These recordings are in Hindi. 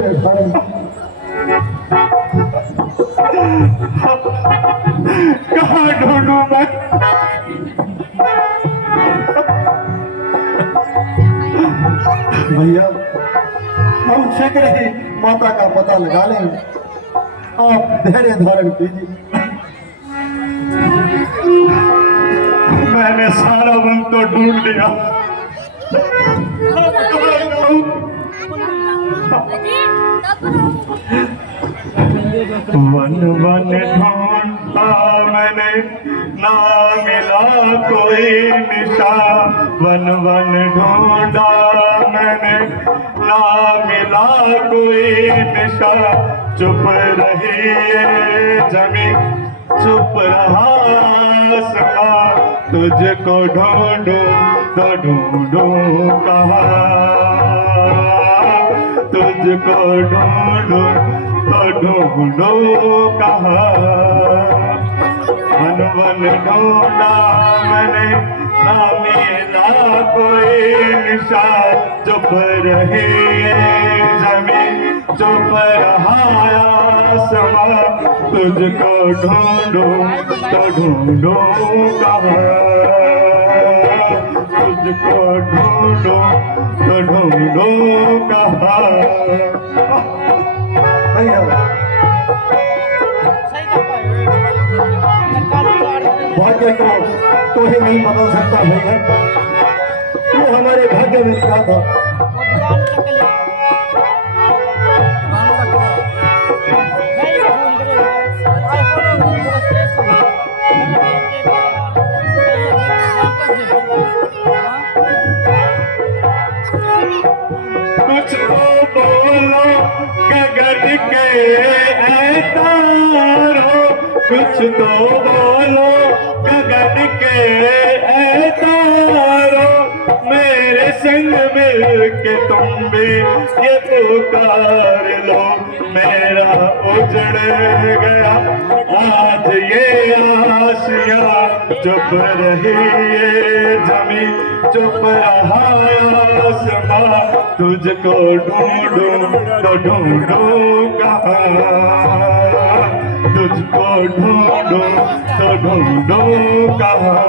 कहाँ ढूंढूं मैं? भैया हम शीघ्र ही माता का पता लगा लेंगे, आप धैर्य धारण कीजिए। मैंने सारा वन तो ढूंढ लिया, वन वन ढूंढा मैंने, ना मिला कोई निशान। वन वन ढूंढा मैंने, ना मिला कोई निशान। चुप रही ये जमीन, चुप रहा आसमां। तुझको ढूंढूं तो ढूंढूं कहाँ, तुझको ढूंढूं तो ढूंढूं कहाँ। वन वन ढूंढा मैंने, ना मिला कोई निशान। चुप रही ये जमीन, चुप रहा आसमां। तुझको ढूंढूं तो ढूंढूं कहाँ, तुझको ढूंढूं तो ढूंढूं कहाँ। भैया भाग्य को तो ही नहीं बदल सकता भैया, ये हमारे भाग्य में लिखा था। कुछ तो बोलो गगन के ऐ तारो, कुछ तो बोलो गगन के ऐ तारो। मेरे संग मिल के तुम भी ये पुकार लो। मेरा उजड़ गया आज ये आशिया, चुप रही ये जमीन, चुप रहा आसमां। तुझको ढूंढूं तो ढूंढूं कहाँ, तुझको ढूंढूं तो ढूंढूं कहाँ।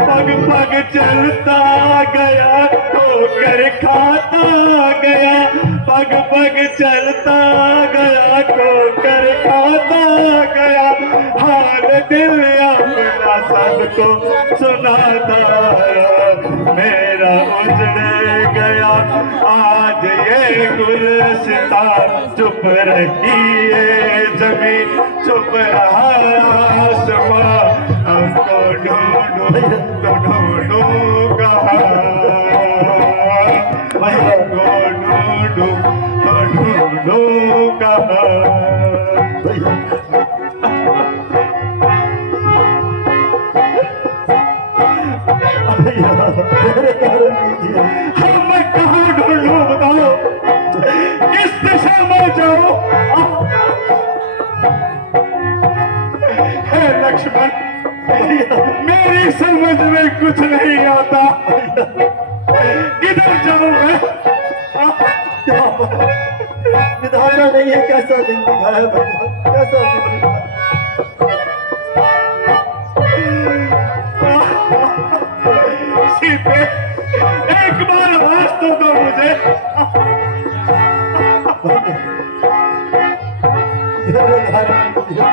पग पग चलता गया ठोकर खाता गया, पग पग चलता गया ठोकर खाता गया। हाल दिल अपना सबको सुनाता, मेरा उजड़ गया आज ये गुलसिता। चुप रही ये जमीन, चुप रहा आसमां। हमको ढूंढो तो ढूंढो कहाँ, हमको ढूंढो तो ढूंढो कहाँ। मैं कहाँ ढूंढूं बताओ, किस दिशा में जाऊं? हे लक्ष्मण, मेरी समझ में कुछ नहीं आता, किधर जाऊं मैं? विधाता नहीं है, कैसा दिन दिखाया भैया, कैसा दिन दिखाया। सीते, एक बार आवाज तो दो मुझे। धैर्य धारण कीजिए।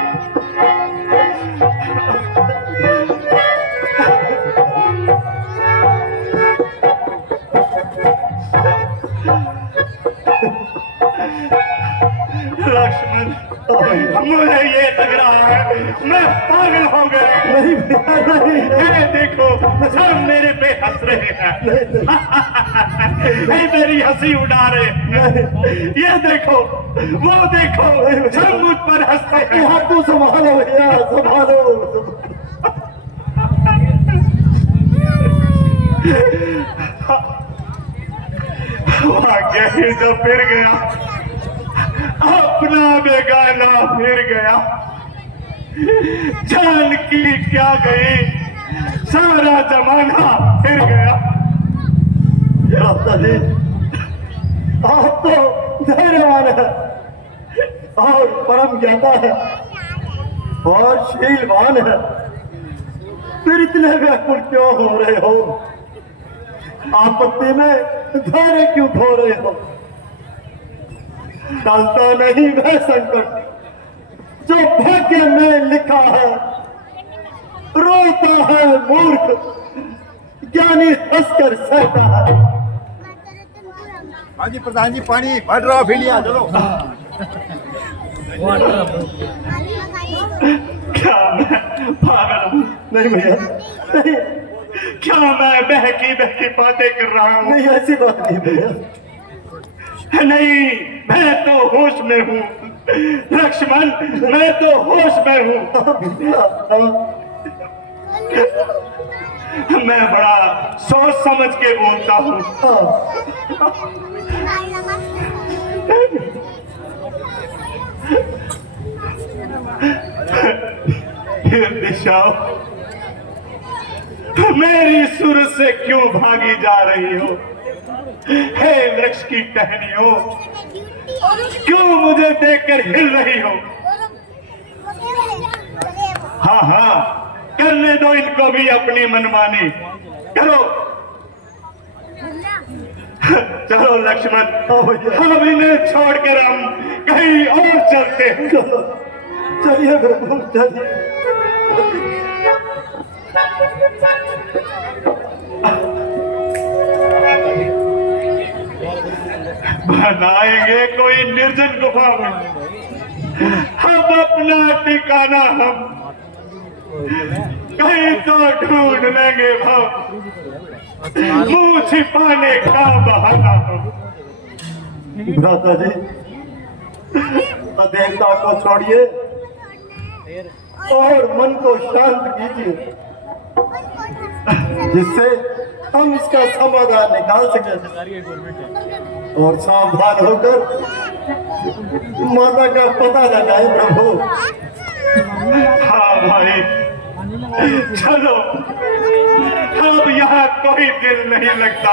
लक्ष्मण, मुझे ये लग रहा है मैं पागल हो गया। नहीं भैया नहीं। ये देखो सब मेरे पे हंस रहे हैं। ये मेरी हंसी उड़ा रहे हैं। ये देखो वो देखो सब मुझ पर हंसते हैं। यहाँ तो संभालो भैया, संभालो। भाग्य ही जो फिर गया, अपना बेगाना फिर गया। जानकी क्या गई, सारा जमाना फिर गया। रास्ता जी, आप तो धैर्यवान है और परम ज्ञाता है और शीलवान है, फिर इतने व्याकुल क्यों हो रहे हो? आपत्ति में धैर्य क्यों खो रहे हो? डालता नहीं वह संकट जो भाग्य में लिखा है, रोता है मूर्ख, ज्ञानी हंसकर सहता है। हाँ जी प्रधान जी, पानी भर रहा फिर लिया चलो। क्या मैं पागल हूँ? नहीं भैया नहीं, क्या मैं बहकी बहकी बातें कर रहा हूँ? नहीं ऐसी बात नहीं भैया। नहीं, मैं तो होश में हूँ लक्ष्मण, मैं तो होश में हूँ। मैं बड़ा सोच समझ के बोलता हूँ। दिशाओ, मेरी सुर से क्यों भागी जा रही हो? हे वृक्ष की टहनियों, क्यों मुझे देखकर हिल रही हो? हाँ हाँ, करने दो इनको भी अपनी मनमानी, करो। चलो लक्ष्मण, हम इन्हें छोड़कर हम कहीं और चलते हैं। चलो चलिए प्रभु चलिए। बनाएंगे कोई निर्जन गुफा में, हम अपना ठिकाना हम कहीं तो ढूंढ लेंगे हम, मुंह छिपाने का बहाना हम। भ्राता जी, अधेरता को छोड़िए और मन को शांत कीजिए, जिससे हम इसका समाधान निकाल सकें। और सावधान होकर माता का पता लगाए प्रभु। हाँ भाई, चलो, अब यहाँ कोई दिल नहीं लगता।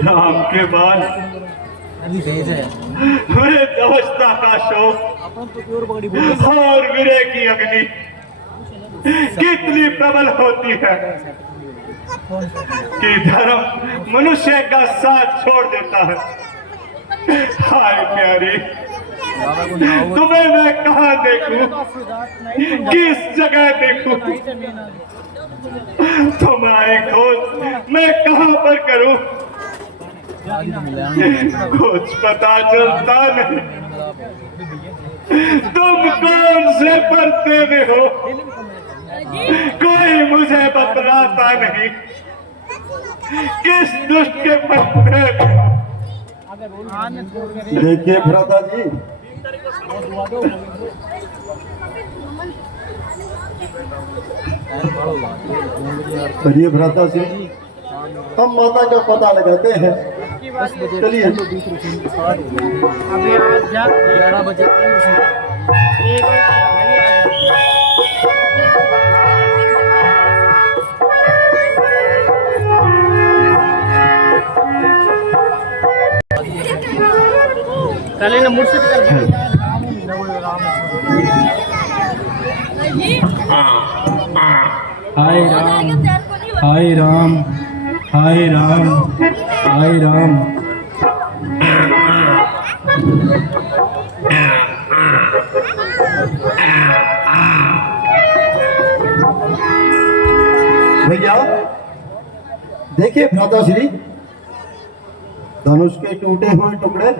नाम के बाद मेरे अवस्था का शोक और विरह की अग्नि कितनी प्रबल होती है कि धर्म मनुष्य का साथ छोड़ देता है। हाय प्यारी, तुम्हें मैं कहाँ देखूं, किस जगह देखूं? तुम्हारी खोज मैं कहाँ पर करूं? कुछ पता चलता नहीं। तुम कौन से परते में हो, कोई मुझे बतलाता नहीं। किस दुष्ट के पत्ते में हो? देखिए भ्राता जी, करिए भ्राता जी, हम माता का पता लगाते हैं चलिए। अभी आज जा 11 बजे एक कल ने मुर्शिद कर हाय राम हाय राम हाय राम हाय राम। भैया देखिए भ्राता श्री, धनुष के टूटे हुए टुकड़े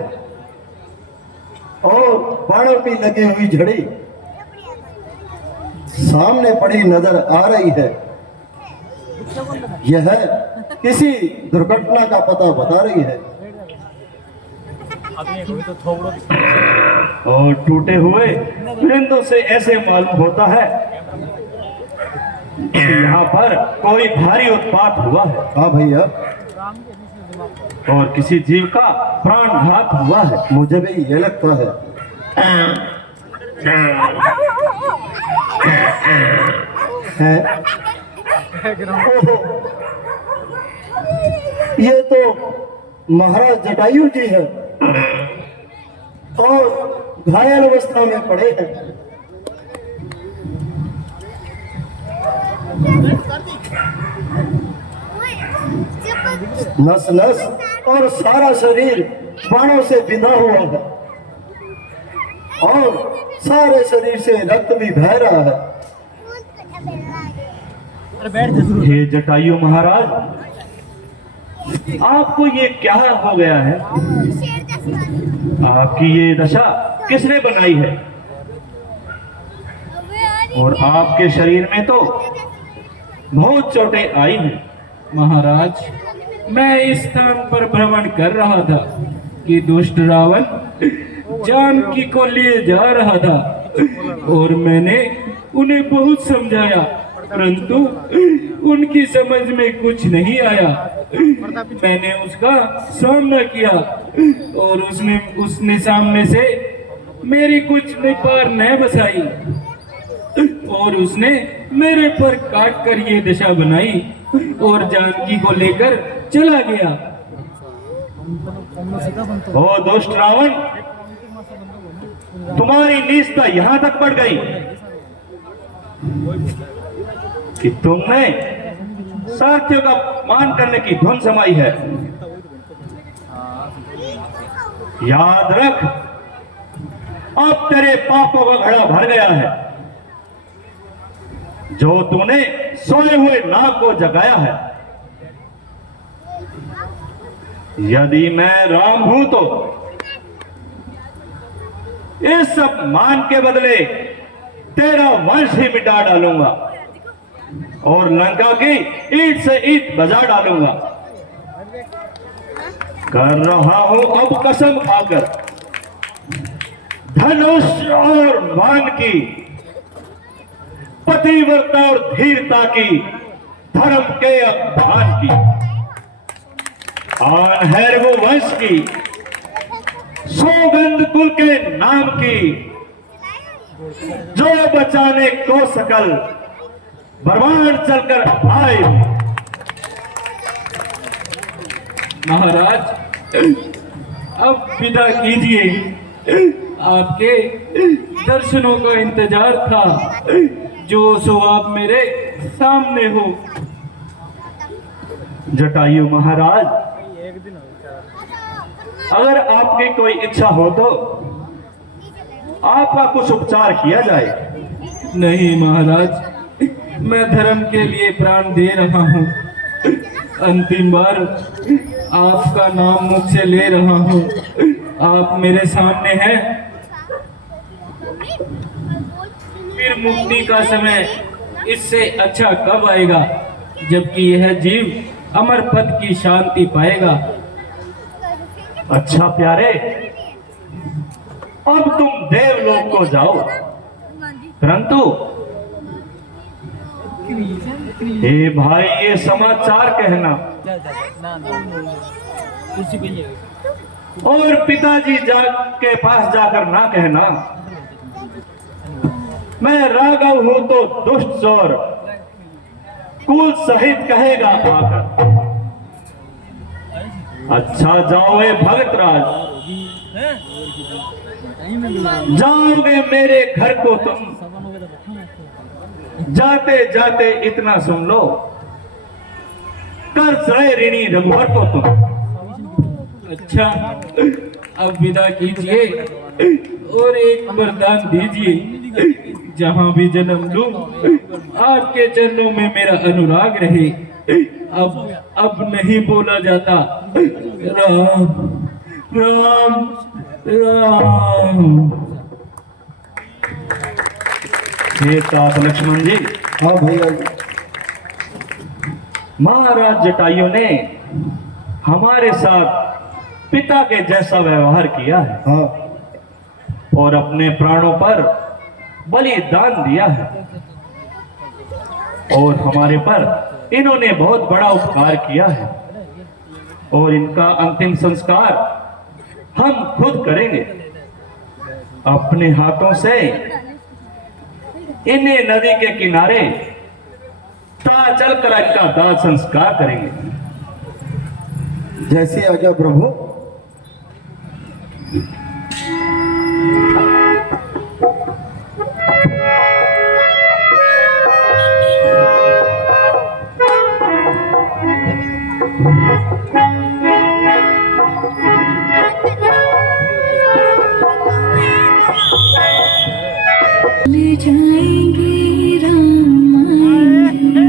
और बाणों की लगी हुई झड़ी सामने पड़ी नजर आ रही है। यह किसी दुर्घटना का पता बता रही है। और टूटे हुए परिंदों से ऐसे मालूम होता है कि यहाँ पर कोई भारी उत्पात हुआ है हाँ भैया, और किसी जीव का प्राणघात हुआ है। मुझे भी ये लगता है। ओहो, ये तो महाराज जटायु जी है और घायल अवस्था में पड़े हैं। नस नस और सारा शरीर बाणों से बिंधा हुआ है और सारे शरीर से रक्त भी बह रहा है। हे जटायु महाराज, आपको ये क्या हो गया है? आपकी ये दशा किसने बनाई है? और आपके शरीर में तो बहुत चोटें आई हैं। महाराज, मैं इस स्थान पर भ्रमण कर रहा था कि दुष्ट रावण जानकी को लिए जा रहा था और मैंने उन्हें बहुत समझाया, परंतु उनकी समझ में कुछ नहीं आया। मैंने उसका सामना किया और उसने सामने से मेरी कुछ पार न बसाई और उसने मेरे पर काट कर ये दशा बनाई और जानकी को लेकर चला गया। ओ दुष्ट रावण, तुम्हारी नीचता यहां तक बढ़ गई कि तुमने सारथियों का मान करने की धुन समाई है। याद रख, अब तेरे पापों का घड़ा भर गया है। जो तूने सोए हुए नाग को जगाया है। यदि मैं राम हूं तो इस सब मान के बदले तेरा वंश ही मिटा डालूंगा और लंका की ईंट से ईंट बजा डालूंगा। कर रहा हूं अब कसम खाकर, धनुष और बाण की, पतिव्रता और धीरता की, धर्म के अभिमान की, आनहैरवो वंश की, सौगंध कुल के नाम की, जो बचाने को सकल बर्बाद चलकर आए। महाराज, अब विदा कीजिए, आपके दर्शनों का इंतजार था। जो सो आप मेरे सामने हो। जटायु महाराज, अगर आपकी कोई इच्छा हो तो आपका कुछ उपचार किया जाए। नहीं महाराज, मैं धर्म के लिए प्राण दे रहा हूँ। अंतिम बार आपका नाम मुख से ले रहा हूँ। आप मेरे सामने हैं। फिर मुक्ति का समय इससे अच्छा कब आएगा, जबकि यह जीव अमर पद की शांति पाएगा। अच्छा प्यारे, अब तुम देवलोक को जाओ, परंतु हे भाई, ये समाचार कहना कुर्सी पे ही है। और पिताजी के पास जाकर ना कहना मैं राघव हूं तो दुष्ट चोर कुल सहित कहेगा आकर। अच्छा जाओ ए भगतराज, जाओगे मेरे घर को तुम, जाते जाते इतना सुन लो कर सड़े ऋणी रघुवर को तुम। अच्छा अब विदा कीजिए और एक वरदान दीजिए, जहां भी जन्म लूं आपके चरणों में मेरा अनुराग रहे। अब नहीं बोला जाता राम राम राम। हे तात लक्ष्मण जी, हाँ भैया जी। महाराज जटायु ने हमारे साथ पिता के जैसा व्यवहार किया है हाँ और अपने प्राणों पर बलिदान दिया है और हमारे पर इन्होंने बहुत बड़ा उपकार किया है और इनका अंतिम संस्कार हम खुद करेंगे। अपने हाथों से इन्हें नदी के किनारे चल कर इनका दाह संस्कार करेंगे। जैसी आज्ञा प्रभु। ले जाएंगे राम आएंगे,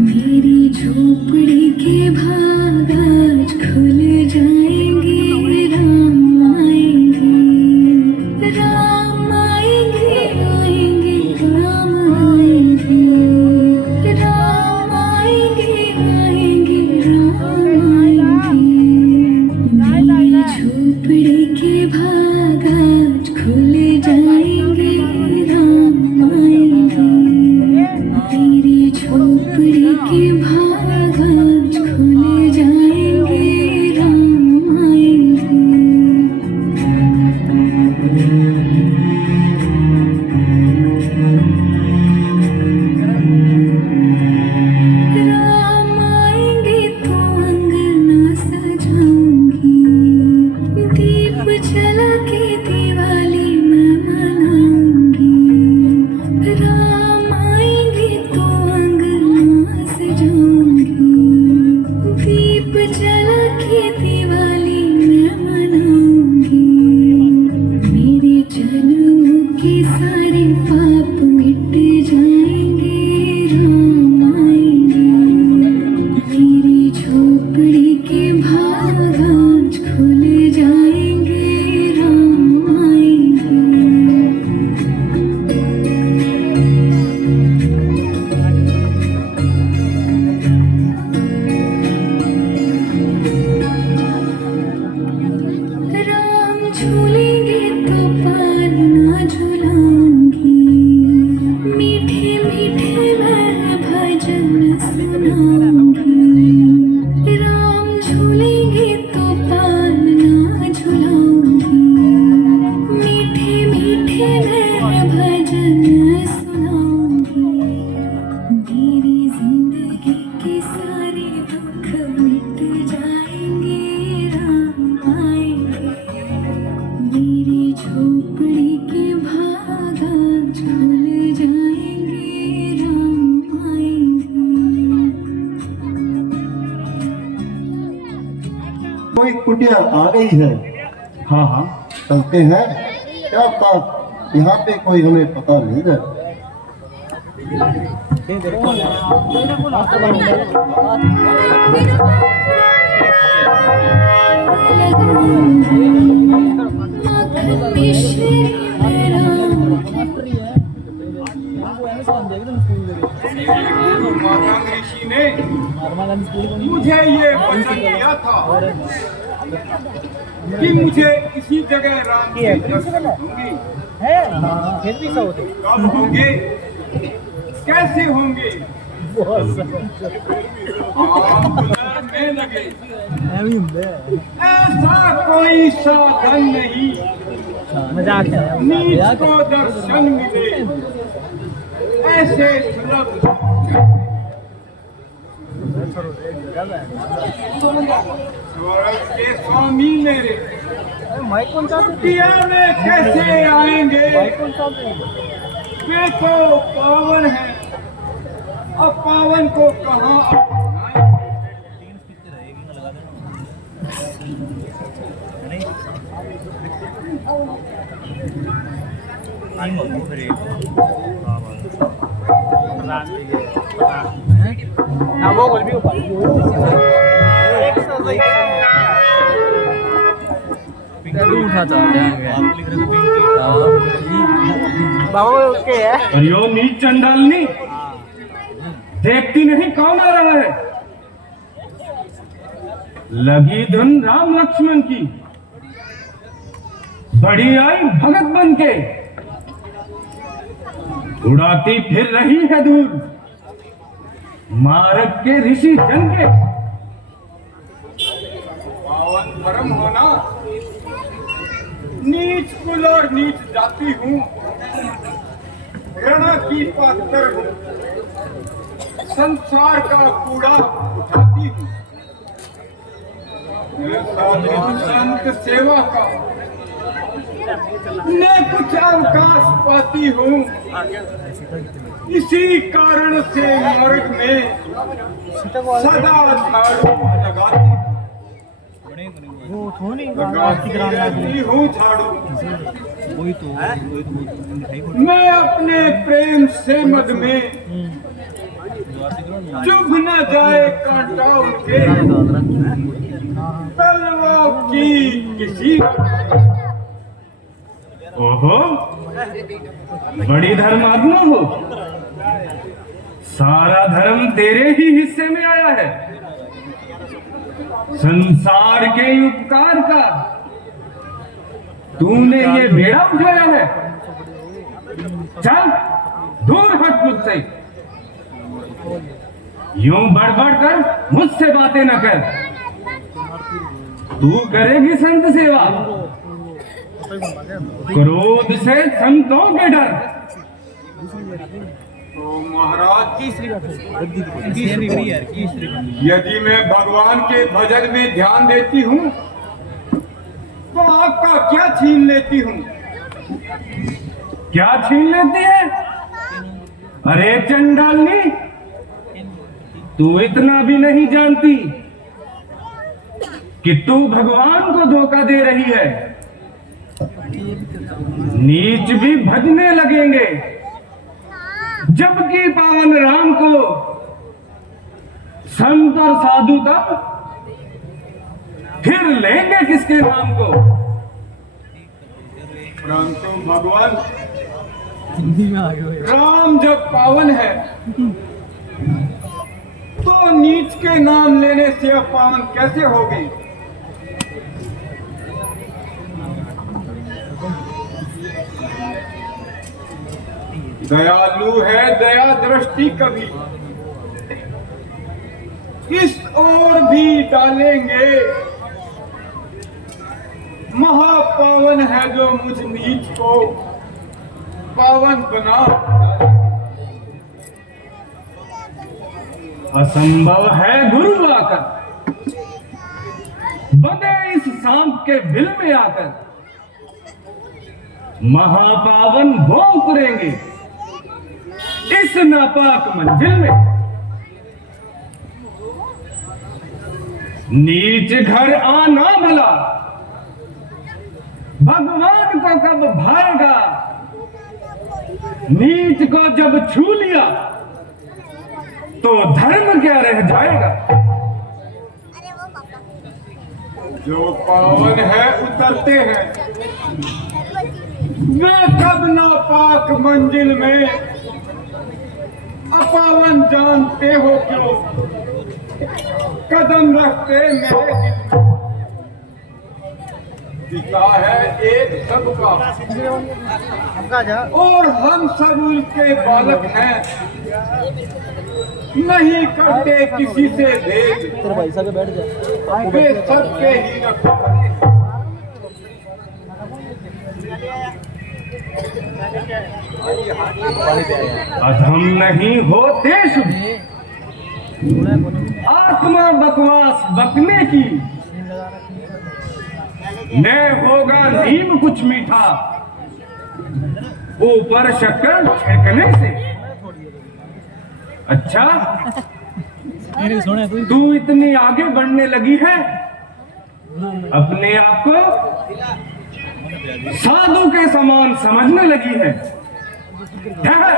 मेरी झोपड़ी के भाग आज खुल जाएंगे। राम आएंगे, राम आएंगे, आएंगे राम आएंगे, राम आएंगे, आएंगे राम आएंगे। मेरी झोपड़ी के भाग आज खुल जाएंगे। तेरी झोपड़ी के भाग आज खुल जाएंगे। राम आएंगे, राम आएंगे तो अंगना सजाऊंगी, दीप जला के दिवाली मैं मनाऊंगी। राम आएंगे तो अंगना सजाऊंगी, दीप जला के दिवाली मैं मनाऊंगी। मेरे जन्मों के सारे पाप मिट जाएंगे। राम आएंगे, मेरी झोपड़ी के भाग आज खुल जाएंगे। राम आएंगे, राम झूलेंगे तो पाल ना झुलाऊंगी, मीठे मीठे मैं भजन सुनाऊंगी। राम झूलेंगे तो पाल ना झुलाऊंगी, मीठे मीठे मैं भजन सुनाऊंगी। मेरी जिंदगी के सारे दुख मिट जाएंगे। राम आएंगे, मेरी झोपड़ी के भाग आज खुल जाएंगे। राम आएंगे, कोई कुटिया आ गई है। हाँ हाँ चलते हैं, क्या बात यहाँ पे कोई हमें पता नहीं है। माखन मिश्री मेरा ऋषि ने मुझे ये वचन दिया था कि मुझे इसी जगह राम के दर्शन दूंगी। कब होंगे, कैसे होंगे, बुलाने लगे। ऐसा कोई साधन नहीं मजाक है नीच को दर्शन मिले ऐसे सुलभ। स्वर्ग के स्वामी मेरे कुटिया में कैसे आएंगे? वे तो पावन है, अब पावन को कहाँ अपनाएं? ना वो बोल भी और यो नीच चंडालनी देखती नहीं कौन आ रहा है? लगी धुन राम लक्ष्मण की, बड़ी आई भगत बन के, उड़ाती फिर रही है दूर मार्ग के ऋषि जन के। पावन परम होना, नीच कुल और नीच जाति हूँ, घृणा की पात्र हूँ, संसार का कूड़ा उठाती हूँ। मैं साधु संत सेवा का मैं कुछ अवकाश पाती हूँ, इसी कारण से मार्ग में सदा झाड़ू लगाती हूँ झाड़ू। मैं अपने प्रेम से मद में चुभ न जाए कांटा उनके, तलवार की किसी। ओहो, बड़ी धर्मात्मा हो, सारा धर्म तेरे ही हिस्से में आया है। संसार के उपकार का तूने ये बेड़ा उठाया है। चल दूर हट मुझसे, यूं बढ़ कर मुझसे बातें न कर। तू करेगी संत सेवा, क्रोध से संतों के डर। तो महाराज यदि मैं भगवान के भजन में ध्यान देती हूँ तो आपका क्या छीन लेती हूँ? क्या छीन लेती है? अरे चंडालनी, तू इतना भी नहीं जानती कि तू भगवान को धोखा दे रही है। नीच भी भजने लगेंगे, जबकि पावन राम को संत और साधु तब फिर लेंगे किसके नाम को? परंतु भगवान राम जब पावन है तो नीच के नाम लेने से पावन कैसे होगी? दयालु है दया दृष्टि कभी, इस ओर भी डालेंगे। महापावन है जो मुझ नीच को पावन बना। असंभव है गुरु आकर, बंधे इस सांप के बिल में आकर। महापावन वो उतरेंगे इस नापाक मंजिल में। नीच घर आना भला, भगवान को कब भाएगा? नीच को जब छू लिया तो धर्म क्या रह जाएगा? जो पावन है उतरते हैं, वे कब नापाक मंजिल में अपावन जानते हो क्यों कदम रखते मेरे दिल में। पिता है एक सबका और हम सब उसके बालक हैं, नहीं करते किसी से भेद, तेरे भाई साहब बैठ जा। वे सबके ही रखवाले। अधम नहीं हो देश आत्मा बकवास बकने की, न होगा नीम कुछ मीठा, ऊपर शक्कर छिड़कने से। अच्छा, तू इतनी आगे बढ़ने लगी है, अपने आप को साधु के समान समझने लगी है। ठहर,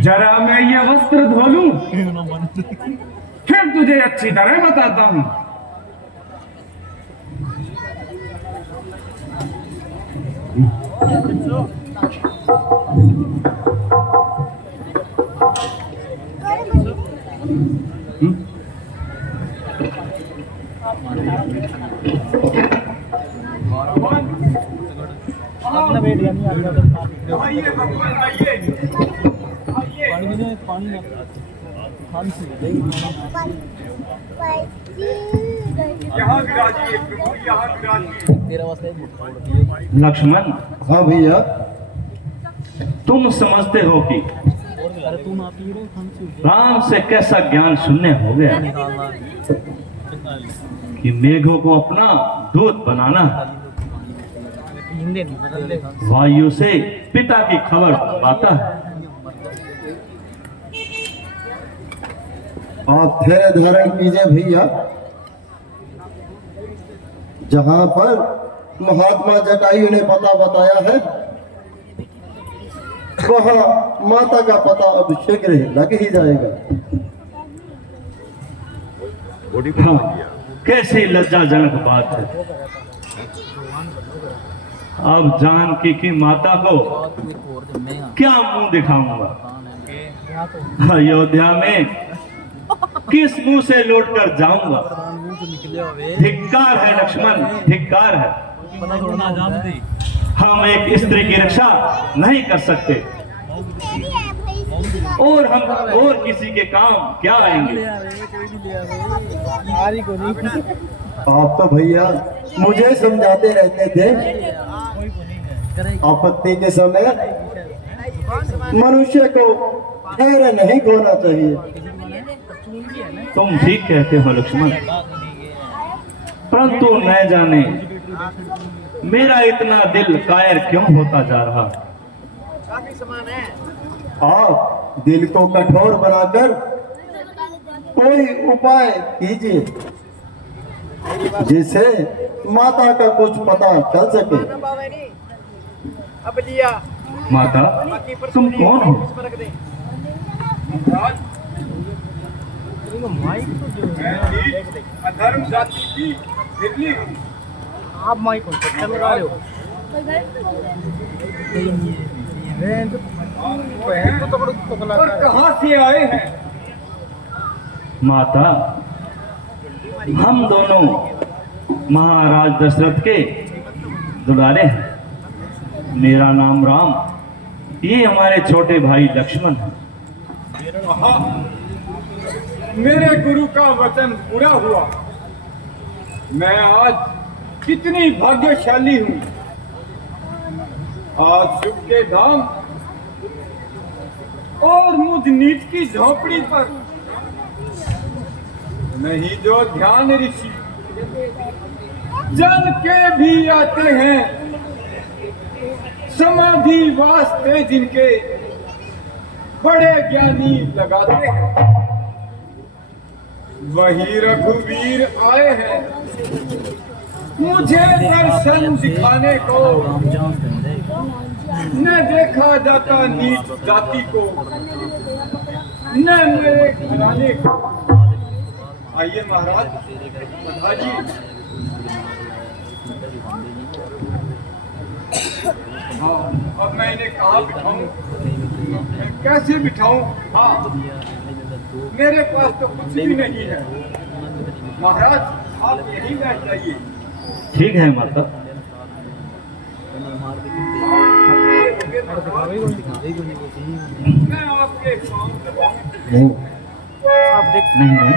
जरा मैं ये वस्त्र धो लूं, फिर तुझे अच्छी तरह बताता हूं। आइए भगवान, आइए पानी ना यहाँ विराजिए प्रभु, यहाँ विराजिए। तेरा वास्ते लक्ष्मण, हाँ भैया, तुम समझते हो कि अरे तू ना पी रहे खांसी राम से कैसा ज्ञान शून्य हो गया निकालना कि मेघों को अपना दूत बनाना, हिंदे नहीं बदल दे। वायु से पिता की खबर पाता है। आप धैर्य धारण कीजिए भैया। जहां पर महात्मा जटायु ने पता बताया है, वहां माता का पता अब शीघ्र ही लग ही जाएगा। हाँ, कैसी लज्जाजनक बात है। अब जानकी की माता को क्या मुंह दिखाऊंगा? अयोध्या में किस मुंह से लौटकर जाऊंगा? धिक्कार है लक्ष्मण, धिक्कार है। हम एक स्त्री की रक्षा नहीं कर सकते, और हम और किसी के काम क्या आएंगे? आप तो भैया मुझे समझाते रहते थे, आपत्ति के समय मनुष्य को धैर्य नहीं खोना चाहिए। तुम ठीक कहते हो लक्ष्मण, परंतु न जाने मेरा इतना दिल कायर क्यों होता जा रहा। आप दिल को कठोर बनाकर कोई उपाय कीजिए जिससे माता का कुछ पता चल सके। माता, तुम कौन हो? मैं अधर्म जाति की बिरली हूँ। आप माइक चल रहे हो और कहाँ से आए हैं? माता, हम दोनों महाराज दशरथ के दुलारे हैं। मेरा नाम राम, ये हमारे छोटे भाई लक्ष्मण हैं। मेरे गुरु का वचन पूरा हुआ। मैं आज कितनी भाग्यशाली हूँ। आज सुख के धाम और मुझ नीच की झोपड़ी पर नहीं जो ध्यान ऋषि जल के भी आते हैं, समाधि वास्ते जिनके बड़े ज्ञानी लगाते हैं। वही रघुवीर आए हैं मुझे दर्शन दिखाने को। न देखा जाता नीच जाति को, न मेरे घराने को। आइए महाराज, बधाइए। हाँ, अब मैं इन्हें कहाँ बिठाऊं, कैसे बिठाऊं? हाँ, मेरे पास तो कुछ भी नहीं है। महाराज, आप यहीं बैठ जाइए। ठीक है माता। मैं आपके काम नहीं आप देख नहीं नहीं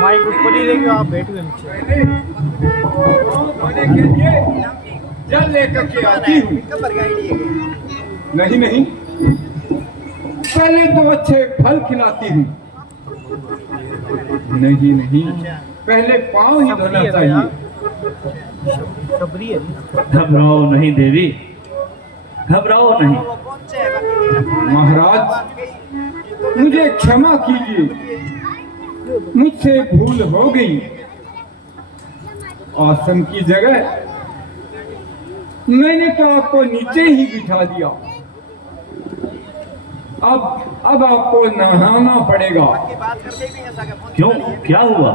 माइक ऊपर ही लेके आप बैठ गए नीचे। धोने के लिए जल लेकर के आती हूँ। नहीं नहीं, पहले तो अच्छे फल खिलाती हूँ। नहीं नहीं, पहले पाँव ही धोना चाहिए। खबरी है घबराओ नहीं देवी, घबराओ नहीं। महाराज मुझे क्षमा कीजिए, मुझसे भूल हो गई। आसन की जगह मैंने तो आपको नीचे ही बिठा दिया। अब आपको नहाना पड़ेगा। क्यों, क्या हुआ?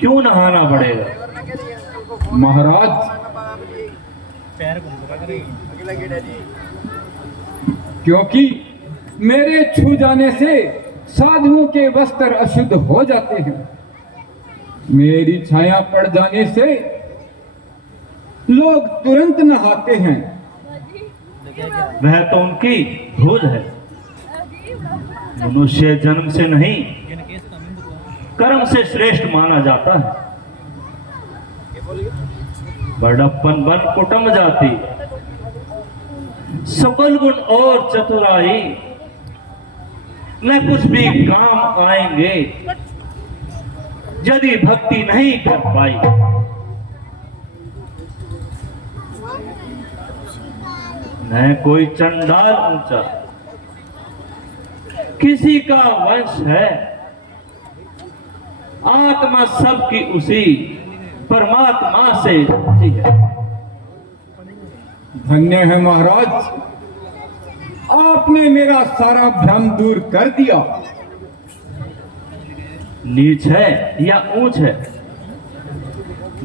क्यों नहाना पड़ेगा? महाराज क्योंकि मेरे छू जाने से साधुओं के वस्त्र अशुद्ध हो जाते हैं। मेरी छाया पड़ जाने से लोग तुरंत नहाते हैं। वह तो उनकी भूल है। मनुष्य जन्म से नहीं, कर्म से श्रेष्ठ माना जाता है। बड़प्पन बन कुटुंब जाति, सबल गुण और चतुराई न कुछ भी काम आएंगे यदि भक्ति नहीं कर पाई। न कोई चंडाल ऊंचा, किसी का वंश है। आत्मा सबकी उसी परमात्मा से जुड़ी है। धन्य है महाराज, आपने मेरा सारा भ्रम दूर कर दिया। नीच है या ऊंच है,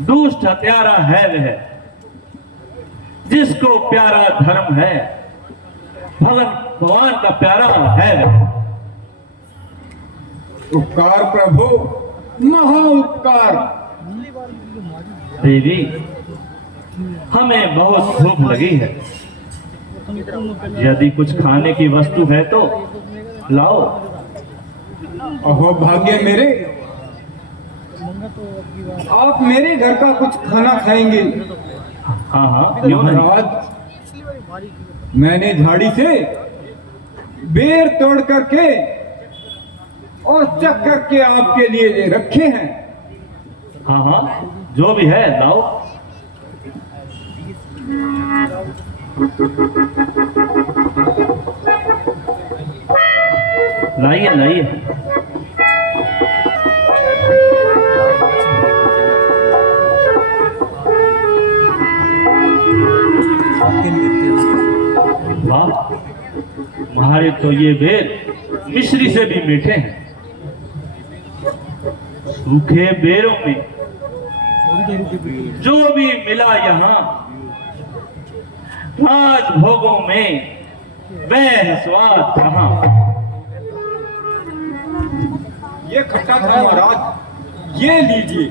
दुष्ट हत्यारा है वह, जिसको प्यारा धर्म है, भगवान का प्यारा है वह। उपकार प्रभु, महा उपकार। देवी, हमें बहुत भूख लगी है। यदि कुछ खाने की वस्तु है तो लाओ। अहो भाग्य मेरे, आप मेरे घर का कुछ खाना खाएंगे। हाँ हाँ, क्यों नहीं। महाराज मैंने झाड़ी से बेर तोड़ करके और चख करके आपके लिए रखे हैं। हाँ हाँ, जो भी है लाओ। लाइए लाइए। वाह, हमारे तो ये बेर मिश्री से भी मीठे हैं। सूखे बेरों में जो भी मिला यहाँ, आज भोगों में वह स्वाद कहाँ। ये खट्टा था महाराज, ये लीजिए,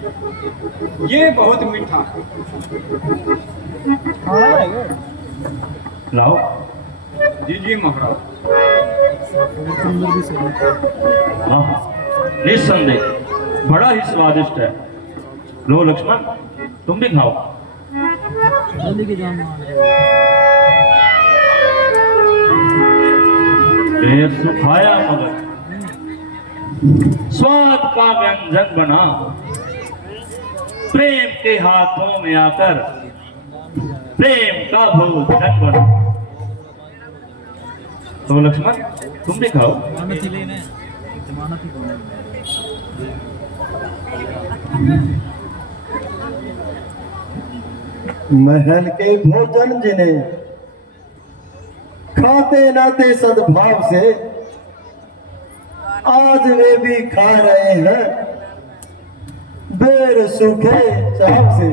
ये बहुत मीठा। लाओ। दीजिए महाराज। हाँ, निस्संदेह बड़ा ही स्वादिष्ट है। लो लक्ष्मण, तुम भी खाओ। पेट सुखाया मगर स्वाद का व्यंजन बना, प्रेम के हाथों में आकर प्रेम का भोजन बना। तो लक्ष्मण, तुम भी खाओ। महल के भोजन जिन्हें खाते नाते सद्भाव से, आज वे भी खा रहे हैं बेर सूखे चाव से।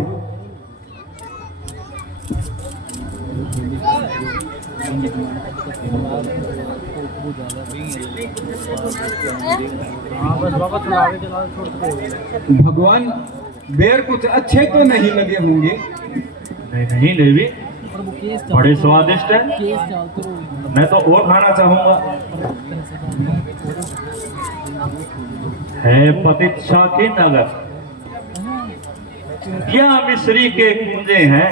भगवान बेर कुछ अच्छे तो नहीं लगे होंगे। नहीं नहीं देवी, बड़े स्वादिष्ट है। मैं तो और खाना चाहूंगा। है पतित शाकी नगर, यहाँ मिश्री के कुंजे हैं।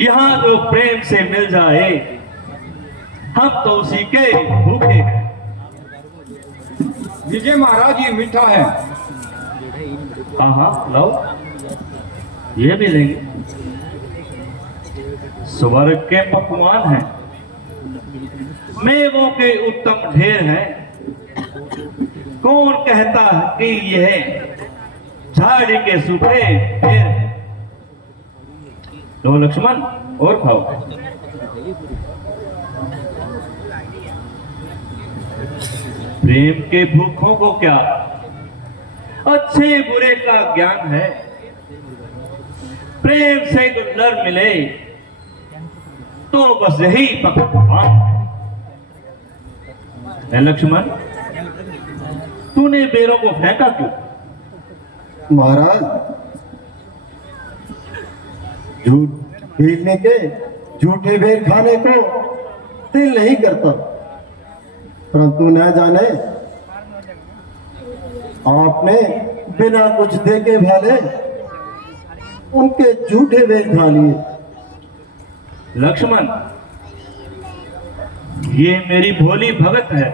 यहाँ जो प्रेम से मिल जाए, हम तो उसी के भूखे हैं। विजय महाराज, ये मीठा है। हाँ हाँ लाओ, ये भी लेंगे। स्वर्ग के पकवान हैं, मेवों के उत्तम ढेर हैं। कौन कहता है कि यह झाड़ी के सूखे ढेर हैं? लो लक्ष्मण, और खाओ। प्रेम के भूखों को क्या अच्छे बुरे का ज्ञान है। प्रेम से गुल्लर मिले तो बस यही पकवान है। लक्ष्मण, तूने बेरों को फेंका क्यों? महाराज, झूठ बेचने के झूठे बेर खाने को दिल नहीं करता, परंतु न जाने आपने बिना कुछ देखे भाले उनके झूठे बेर खा लिए। लक्ष्मण, ये मेरी भोली भगत है,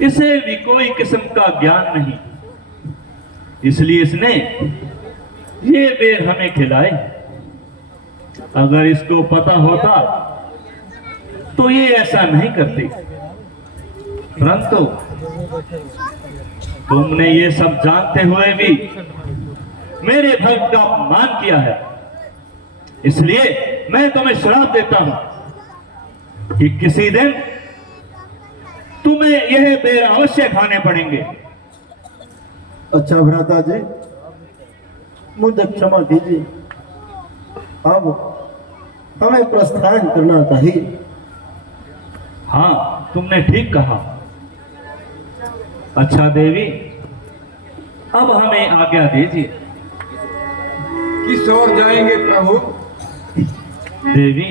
इसे भी कोई किस्म का ज्ञान नहीं, इसलिए इसने ये बेर हमें खिलाए। अगर इसको पता होता तो ये ऐसा नहीं करती, परंतु तुमने ये सब जानते हुए भी मेरे भक्त का अपमान किया है, इसलिए मैं तुम्हें श्राप देता हूं कि किसी दिन तुम्हें यह बेर अवश्य खाने पड़ेंगे। अच्छा भ्राता जी, मुझे क्षमा कीजिए, अब हमें प्रस्थान करना चाहिए। हाँ, तुमने ठीक कहा। अच्छा देवी, अब हमें आज्ञा दीजिए। किस ओर जाएंगे प्रभु? देवी,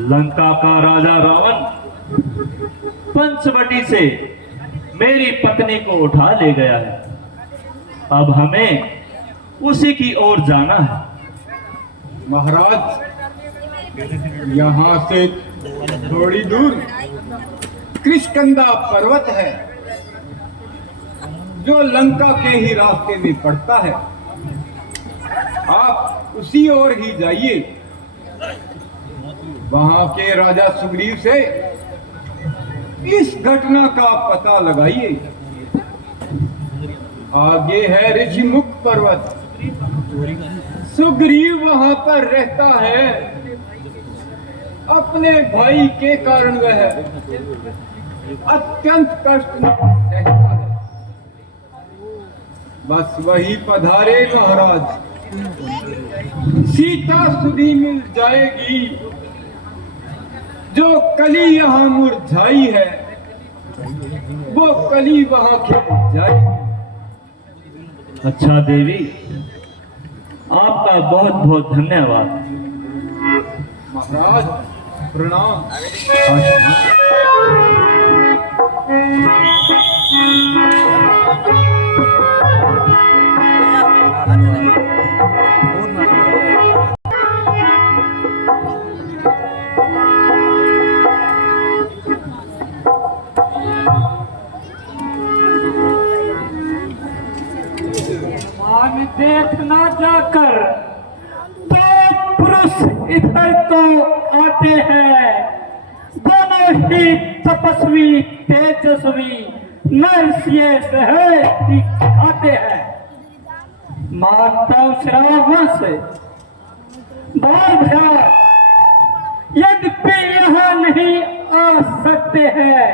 लंका का राजा रावण पंचवटी से मेरी पत्नी को उठा ले गया है। अब हमें उसी की ओर जाना है। महाराज, यहाँ से थोड़ी दूर कृष्णकंदा पर्वत है, जो लंका के ही रास्ते में पड़ता है। आप उसी ओर ही जाइए। वहां के राजा सुग्रीव से इस घटना का पता लगाइए। आगे है ऋषिमुख पर्वत, सुग्रीव वहां पर रहता है। अपने भाई के कारण वह अत्यंत कष्ट में रहता है। बस वही पधारे महाराज, सीता सुधी मिल जाएगी। जो कली यहाँ मुरझाई है, वो कली वहां खिल जाएगी। अच्छा देवी, आपका बहुत बहुत धन्यवाद। महाराज प्रणाम। देखना जाकर दो पुरुष इधर तो आते हैं, दोनों ही तपस्वी तेजस्वी नरसिंह दिखाते हैं। माता श्रावण से बाल भरा यद्यपि यहाँ नहीं आ सकते हैं,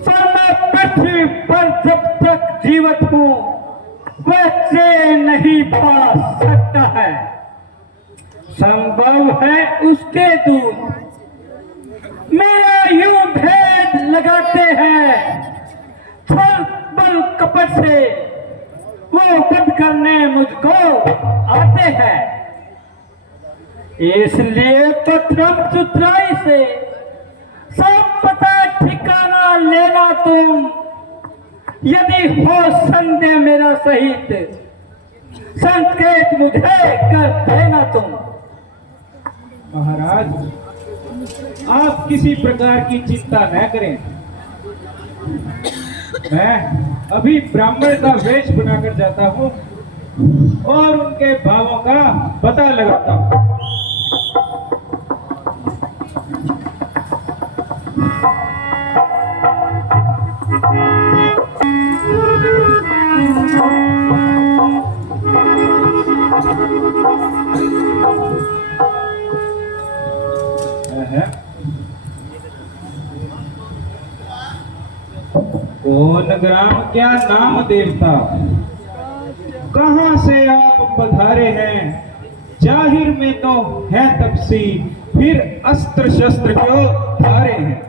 पर मैं पृथ्वी पर जब तक जीवित हूँ बच्चे नहीं पा सकता है। संभव है उसके दूत मेरा यूं भेद लगाते हैं, फल बल कपट से वो वध करने मुझको आते हैं। इसलिए पथरम चुतराई से सब पता ठिकाना लेना तुम, यदि हो संदेह मेरा सहित संकेत मुझे कर देना तुम। महाराज, आप किसी प्रकार की चिंता न करें। मैं अभी ब्राह्मण का वेश बनाकर जाता हूँ और उनके भावों का पता लगाता हूँ। कौन ग्राम क्या नाम देवता, कहां से आप पधारे हैं? जाहिर में तो है तपसी, फिर अस्त्र शस्त्र क्यों धारे हैं?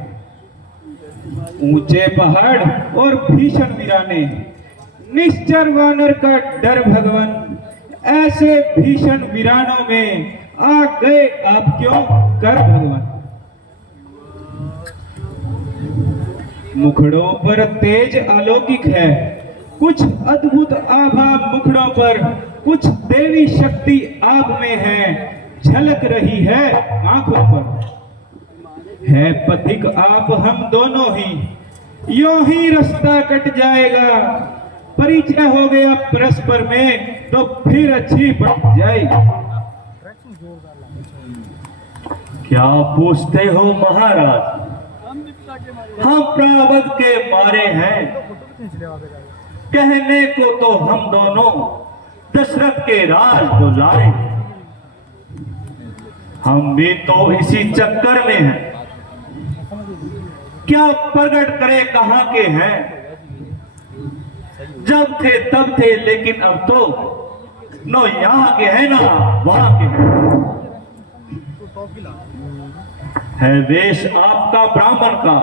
ऊंचे पहाड़ और भीषण वीराने, निश्चर वानर का डर भगवान, ऐसे भीषण वीरानों में आ गए आप क्यों कर भगवान? मुखड़ों पर तेज अलौकिक है, कुछ अद्भुत आभा मुखड़ों पर, कुछ देवी शक्ति आप में है, झलक रही है आंखों पर। है पथिक आप हम दोनों ही, यूं ही रास्ता कट जाएगा, परिचय हो गया परस्पर में तो फिर अच्छी बन जाएगी। क्या पूछते हो महाराज? हम प्रावध के मारे हैं, कहने को तो हम दोनों दशरथ के राज दुलारे, हम भी तो इसी चक्कर में हैं। क्या प्रकट करे कहां के हैं? जब थे तब थे, लेकिन अब तो न यहां के हैं ना वहां के हैं। है वेश आपका ब्राह्मण का,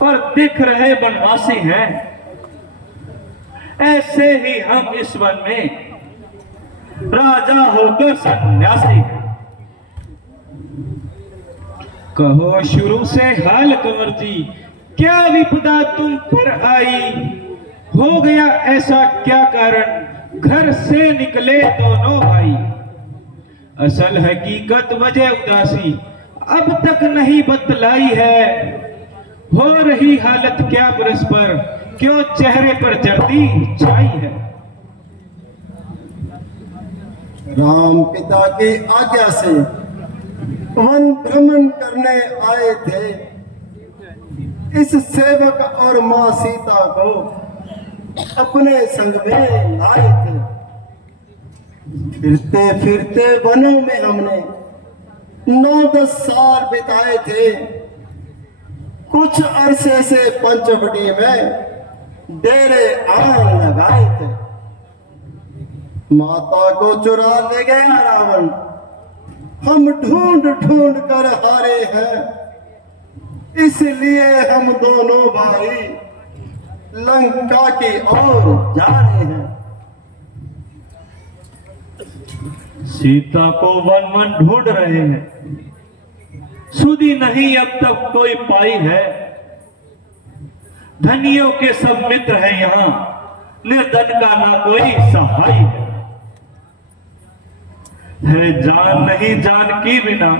पर दिख रहे वनवासी हैं। ऐसे ही हम इस वन में राजा होकर सन्यासी हैं। कहो शुरू से हाल कंवर जी, क्या विपदा तुम पर आई? हो गया ऐसा क्या कारण, घर से निकले दोनों भाई? असल हकीकत वजह उदासी अब तक नहीं बतलाई है, हो रही हालत क्या परस्पर, क्यों चेहरे पर जर्दी छाई है? राम पिता की आज्ञा से वन भ्रमण करने आए थे। इस सेवक और मां सीता को अपने संग में लाए थे। फिरते फिरते वनों में हमने 9-10 साल बिताए थे। कुछ अरसे से पंचवटी में डेरे आन लगाए थे। माता को चुरा ले गया रावण, हम ढूंढ ढूंढ कर हारे हैं। इसलिए हम दोनों भाई लंका की ओर जा रहे हैं। सीता को वन वन ढूंढ रहे हैं, सुधी नहीं अब तक कोई पाई है। धनियों के सब मित्र हैं यहाँ, निर्धन का ना कोई सहाय है। जान नहीं जान की बिना,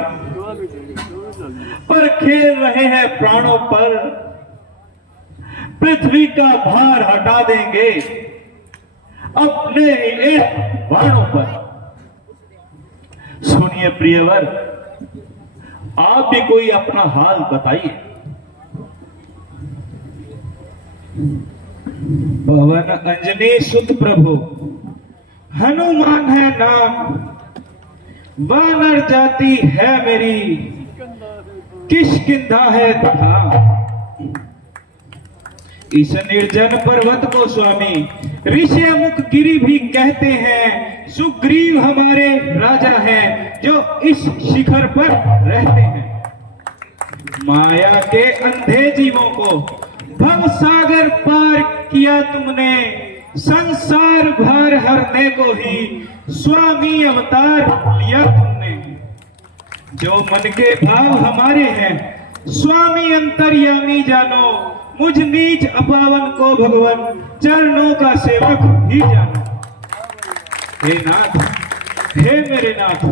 पर खेल रहे हैं प्राणों पर। पृथ्वी का भार हटा देंगे अपने ही एक बाणों पर। सुनिए प्रियवर, आप भी कोई अपना हाल बताइए। पवन अंजनी सुत प्रभु, हनुमान है नाम, वानर जाति है मेरी, किष्किंधा है धाम। इस निर्जन पर्वत को स्वामी ऋषिमुख गिरी भी कहते हैं। सुग्रीव हमारे राजा हैं जो इस शिखर पर रहते हैं। माया के अंधे जीवों को भव सागर पार किया तुमने, संसार भार हरने को ही स्वामी अवतार लिया तुमने। जो मन के भाव हमारे हैं स्वामी अंतर्यामी जानो, मुझ नीच अपावन को भगवान चरणों का सेवक ही जानो। हे नाथ, हे मेरे नाथ,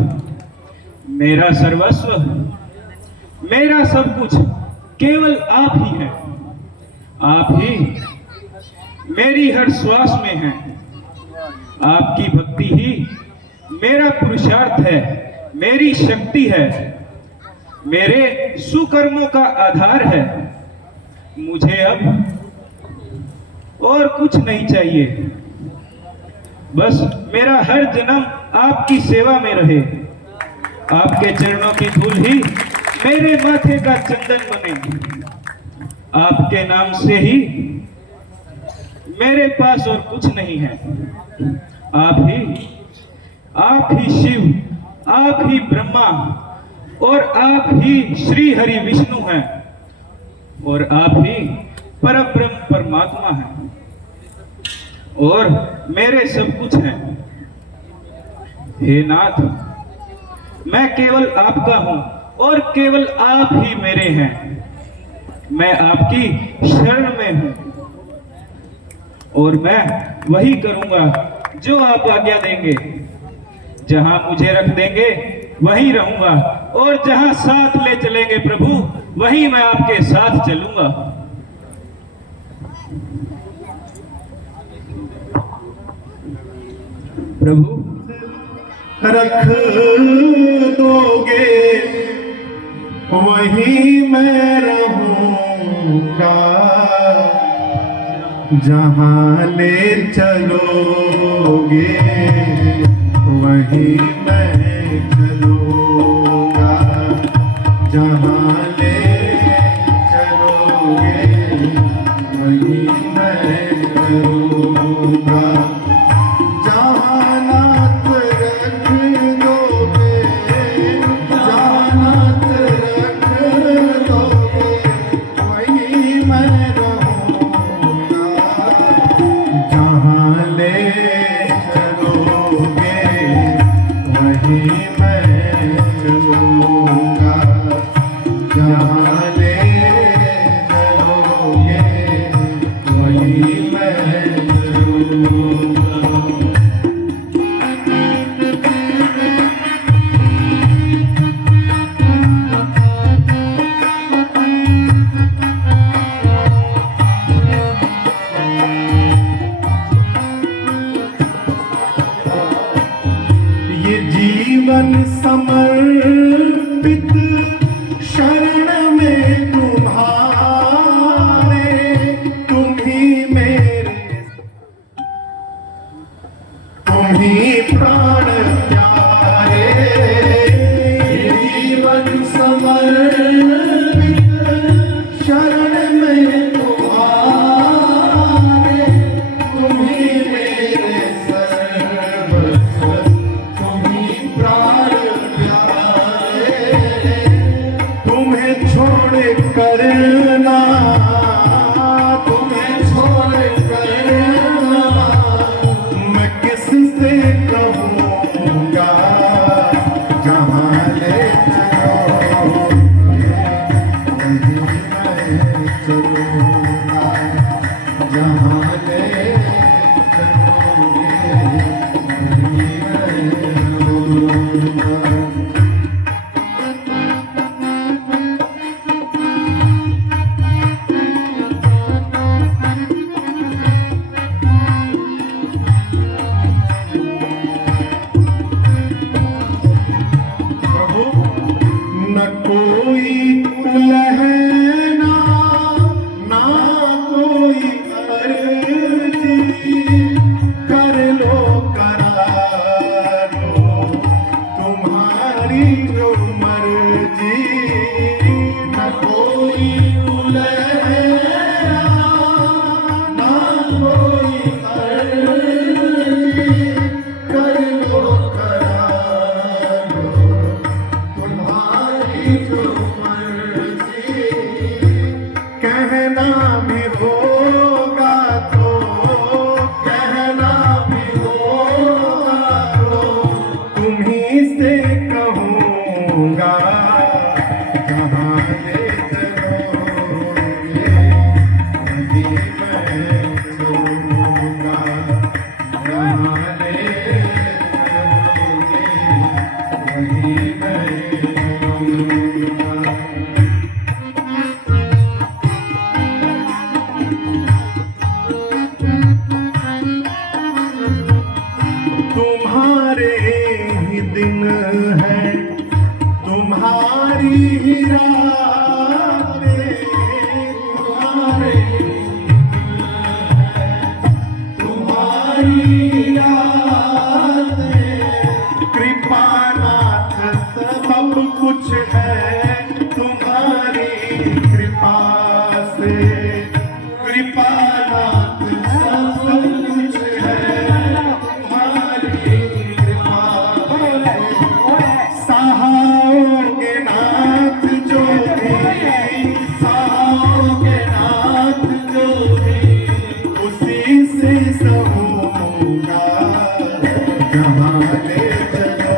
मेरा सर्वस्व, मेरा सब कुछ केवल आप ही हैं। आप ही मेरी हर श्वास में हैं। आपकी भक्ति ही मेरा पुरुषार्थ है, मेरी शक्ति है, मेरे सुकर्मों का आधार है। मुझे अब और कुछ नहीं चाहिए, बस मेरा हर जन्म आपकी सेवा में रहे। आपके चरणों की धूल ही मेरे माथे का चंदन बने। आपके नाम से ही मेरे पास और कुछ नहीं है। आप ही शिव, आप ही ब्रह्मा और आप ही श्री हरि विष्णु हैं और आप ही परब्रह्म परमात्मा हैं और मेरे सब कुछ हैं। हे नाथ, मैं केवल आपका हूं और केवल आप ही मेरे हैं। मैं आपकी शरण में हूं और मैं वही करूंगा जो आप आज्ञा देंगे। जहां मुझे रख देंगे वहीं रहूंगा और जहां साथ ले चलेंगे प्रभु, वहीं मैं आपके साथ चलूंगा। प्रभु रख दोगे वहीं मैं रहूंगा, जहां ले चलोगे वहीं मैं चलूंगा, जहां ले चलोगे वहीं मैं चलूंगा, जहां नाथ रख दोगे, जहां नाथ रख दोगे वहीं मैं रहूंगा, जहां ले चलोगे वहीं मैं चलूंगा, जहां ले चलोगे वहीं मैं चलूंगा। ये जीवन समर्पित शरण में तुम्हारे, तुम ही मेरे, तुम ही प्राण प्यारे। ये जीवन समर्पित शरण में तुम्हारे, तुम ही मेरे सर्वस्व, प्राण प्यारे। तुम्हें छोड़ करना, तुम्हें छोड़ करना मैं किससे कहूँ, तुम्हारी याद कृपानाथ सब कुछ है तुम्हारी कृपा से, कृपानाथ सब कुछ है तुम्हारी कृपा से। सहाओं के नाथ जो भी, सहाओं के नाथ जो भी, उसी से सब होगा जहाँ ले चलो।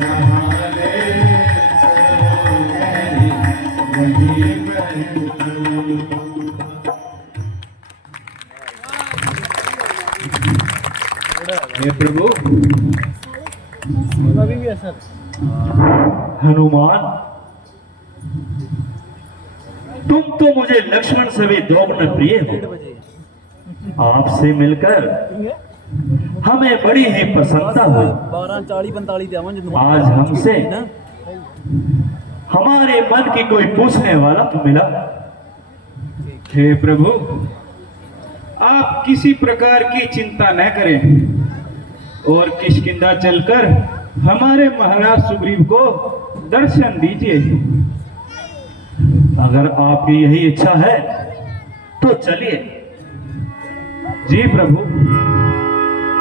जहाँ ले चलो वहीं मैं चलूं। हे प्रभु अभी भी है सर। हनुमान, तुम तो मुझे लक्ष्मण से भी दोगुना प्रिय हो। आपसे मिलकर हमें बड़ी ही प्रसन्नता हुई। 12:40-45 आज हमसे हमारे मन की कोई पूछने वाला तो मिला। हे प्रभु, आप किसी प्रकार की चिंता न करें और किष्किंधा चलकर हमारे महाराज सुग्रीव को दर्शन दीजिए। अगर आपकी यही इच्छा है तो चलिए। जी प्रभु।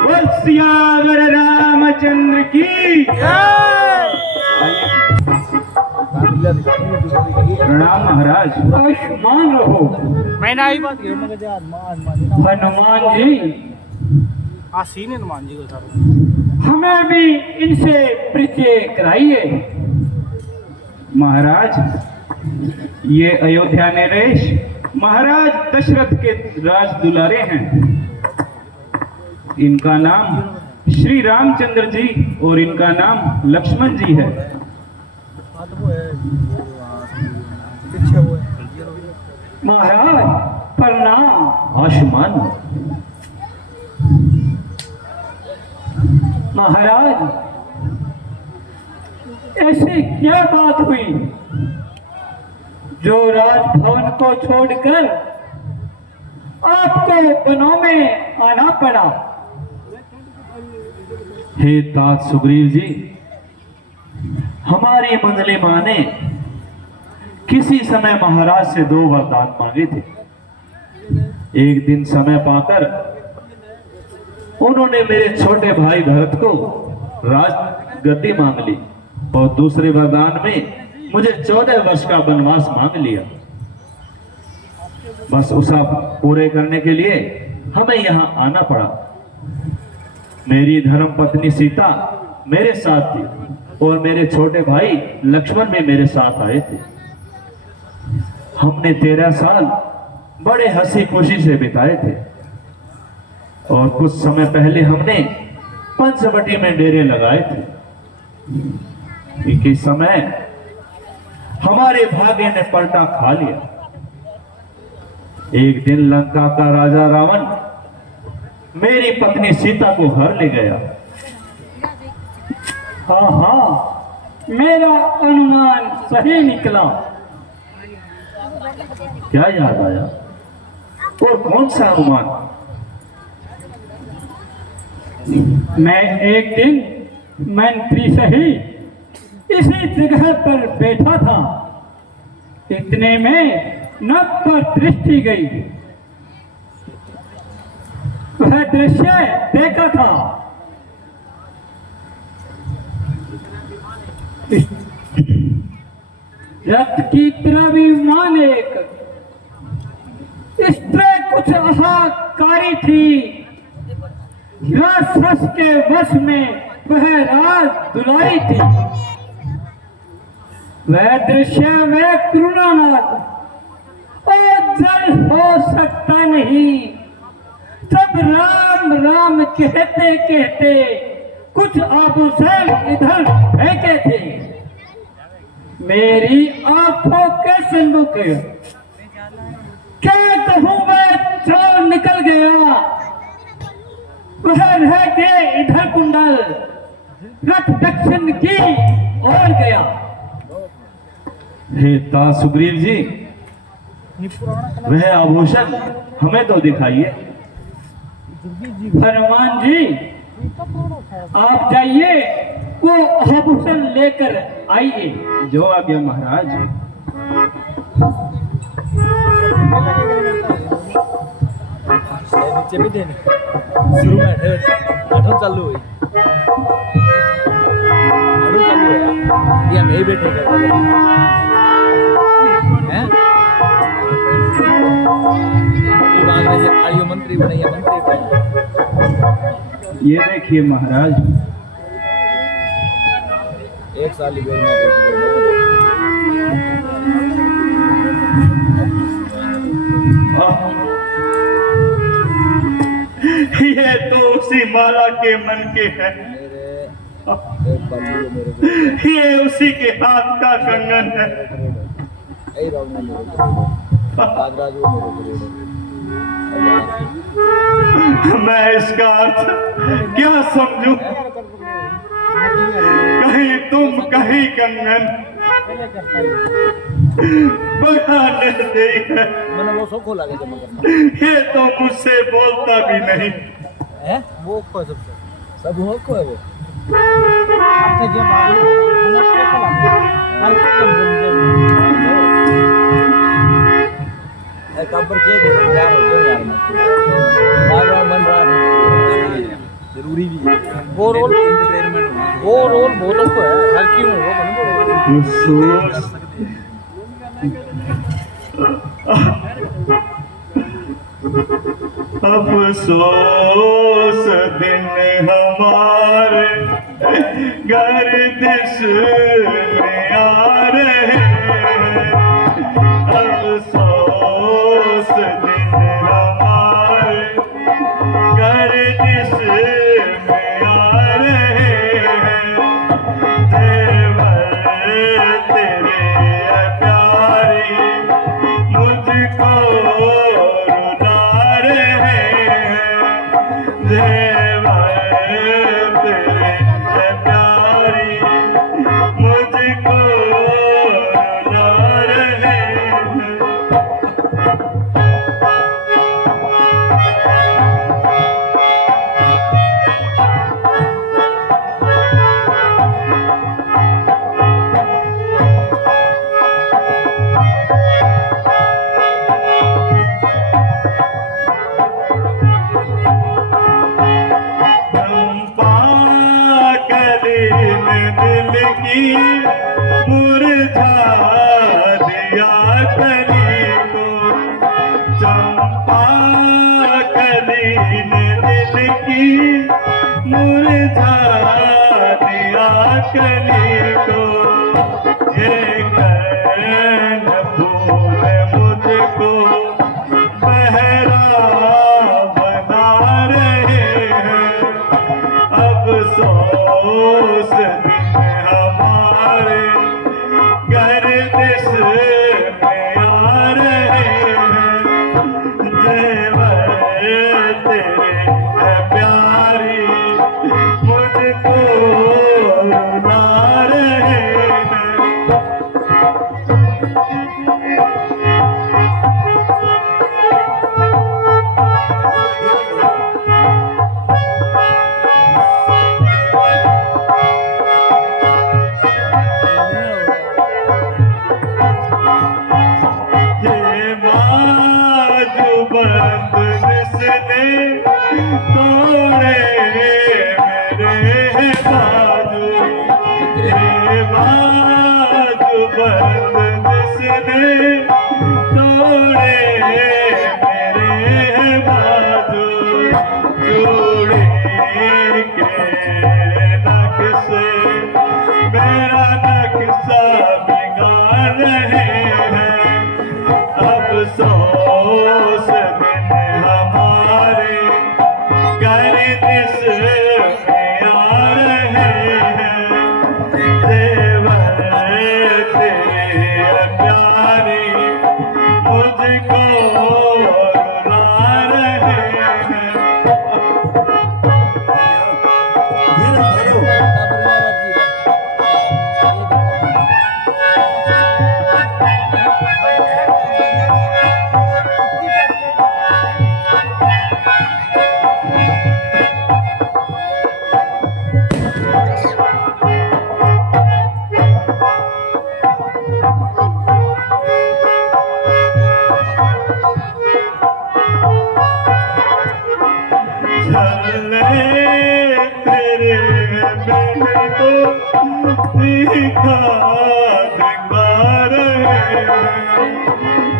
बोल सियावर रामचंद्र की प्रणाम महाराज। आयुष्मान रहो मैंने आई बात की मगर यार हनुमान जी। सीन हनुमान जी को सर। हमें भी इनसे परिचय कराइए। महाराज, ये अयोध्या नरेश महाराज दशरथ के राज दुलारे हैं। इनका नाम श्री रामचंद्र जी और इनका नाम लक्ष्मण जी है। पीछे वो है। महाराज प्रणाम। आयुष्मान। महाराज, ऐसी क्या बात हुई जो राजभवन को छोड़कर आपको वनों में आना पड़ा? हे तात सुग्रीव जी, हमारी मंडली मां ने किसी समय महाराज से 2 वरदान मांगे थे। एक दिन समय पाकर उन्होंने मेरे छोटे भाई भरत को राज गद्दी मांग ली और दूसरे वरदान में मुझे 14 वर्ष का वनवास मांग लिया। बस उसा पूरे करने के लिए हमें यहाँ आना पड़ा। मेरी धर्म पत्नी सीता मेरे साथ थी और मेरे छोटे भाई लक्ष्मण भी मेरे साथ आए थे। हमने 13 साल बड़े हंसी खुशी से बिताए थे और कुछ समय पहले हमने पंचवटी में डेरे लगाए थे। एक ही समय हमारे भाग्य ने पलटा खा लिया। एक दिन लंका का राजा रावण मेरी पत्नी सीता को घर ले गया। हाँ हाँ, मेरा अनुमान सही निकला। क्या याद आया और कौन सा अनुमान? मैं एक दिन मंत्री सही इसी जगह पर बैठा था। इतने में नभ पर दृष्टि गई। वह दृश्य देखा था। रथ की तरह विमान एक स्त्री कुछ अहाकारी थी। राक्षस के वश में वह राज दुलाई थी। वह दृश्य वह करुणानाथ और जल हो सकता नहीं। सब राम राम कहते कहते कुछ आभूषण इधर फेंके थे। मेरी आंखों के सम्मुख क्या कहूं मैं, चोर निकल गया। वह रह गए इधर कुंडल, रथ दक्षिण की ओर गया। हे तात सुग्रीव जी, वह आभूषण हमें तो दिखाइए। फरमान जी, आप जाइए, वो आभूषण लेकर आइए। जो आज्ञा महाराज। नीचे भी देने शुरू में आठों चालू हुई, आठों चालू है, ये नहीं बैठेगा हैं? ये बात में ये आयु मंत्री बने या मंत्री बने, ये देखिए महाराज, एक साल ही ये तो उसी माला के मन के है, मेरे एक बंधु मेरे को ये उसी के हाथ का कंगन है। ऐ राव ने मेरे को आगराज वो मेरे को मैं इसका अर्थ क्या समझूं? कहीं तुम कहीं कंगन बगाने दे है। मैंने वो सो खोला के जमा करना ये तो मुझसे बोलता भी नहीं। है, वो को सब हो को है वो कबर के यार हो गया यार मैं मन रहा है जरूरी भी है वो रोल एंटरटेनमेंट वो रोल बहुत को है हर क्यों वो बन अफसोस दिन हमारे गर्दिश में आ रहे हैं। अफसोस दिन हमारे गर्दिश में आ रहे हैं। जेवर तेरे प्यारी मुझको रुला रहे हैं। जेवर तेरे प्यारी मुझको रुला रहे हैं। दिल की मुरझा दिया कली को। चंपा कली ने दिल की मुरझा दिया कली को। ये कर्ण फूल मुझको बहरा बना रहे हैं। अफसोस दिन हमारे गर्दिश में आ रहे हैं। जेवर तेरे प्यारी मुझको रुला रहे हैं। बंद जिसने तोड़े मेरे बाजू। ये बाजू बंद जिसने तोड़े मेरे बाजू। जोड़े के नक्शे मेरा नक्शा बिगाड़ रहे हैं। अफसोस दिन हमारे गर्दिश में आ रहे हैं। जेवर तेरे प्यारी मुझको रुला रहे हैं। दिखा दिखा रहे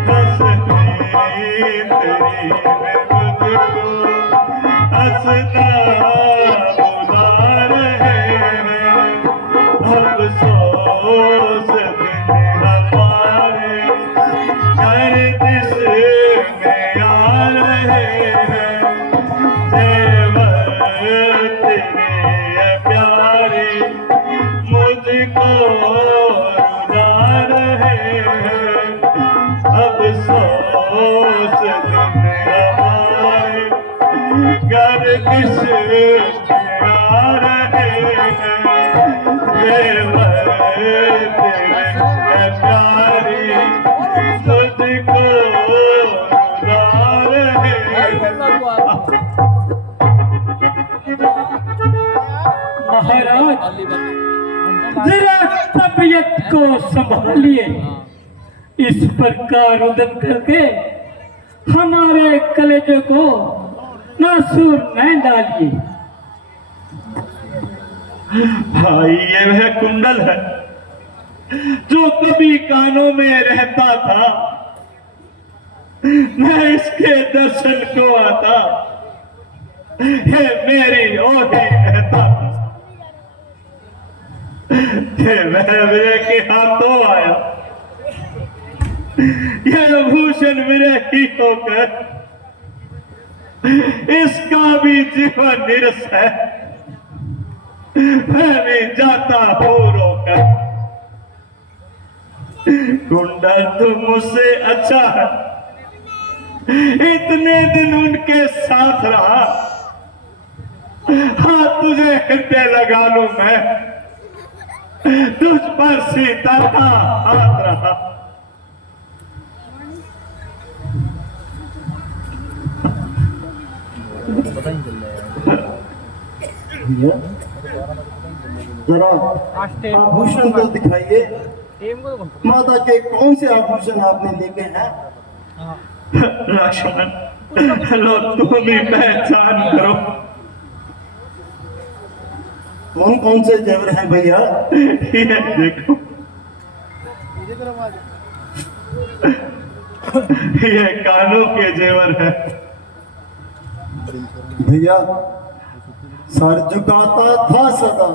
हंसनी तेरी में मुझको हंसना बुला रहे अफसोस दिन हमारे गर्दिश में आ रहे हैं जेवर तेरे प्यारे मुझको रुला रहे हैं अफसोस दिन हमारे गर्दिश में आ रहे हैं जेवर तेरे प्यारे मुझको रुला रहे महाराज जरा तबीयत को संभालिए, इस प्रकार रुदन करके हमारे कलेजे को नासूर न डालिए। भाई ये वह कुंडल है जो कभी कानों में रहता था, मैं इसके दर्शन को आता ये मेरी ओर ही रहता था। ये वह मेरे के हाथों आया, ये भूषण मेरे ही होकर इसका भी जीवन निरस है, मैं भी जाता हूँ रोकर। कुंडल तुम मुझसे अच्छा है, इतने दिन उनके साथ रहा, हाँ तुझे हृदय लगा लूं मैं, तुझ पर सीता का हाथ रहा। जरा आभूषण तो दिखाइए, माता के कौन से आभूषण आपने लेके हैं? लक्ष्मण लो तुम ही पहचान करो। कौन कौन से जेवर हैं भैया? ये देखो, ये कानों के जेवर है। भैया सर झुकाता था सदा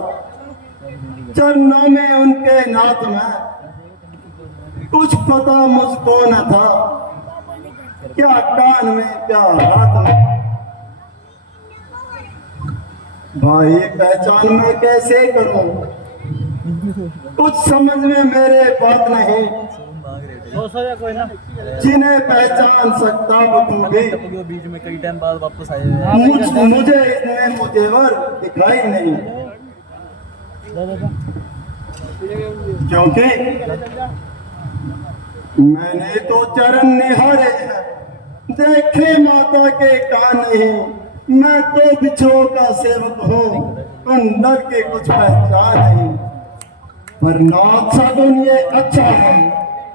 चरणों में उनके नाथ में, कुछ पता मुझको न था, क्या कान में क्या हाथ में। भाई पहचान मैं कैसे करूं, कुछ समझ में मेरे बात नहीं, जिन्हें पहचान सकता वो तू भी, बीच में कई टाइम बाद वापस आए। मुझे इतने मुजेवर दिखाई नहीं, क्योंकि मैंने तो चरण निहारे हैं, देखे माता के कान नहीं, मैं तो बिछो का सेवक हूँ, कुंडल के कुछ पहचान नहीं, पर नाथ सगुन ये अच्छा है,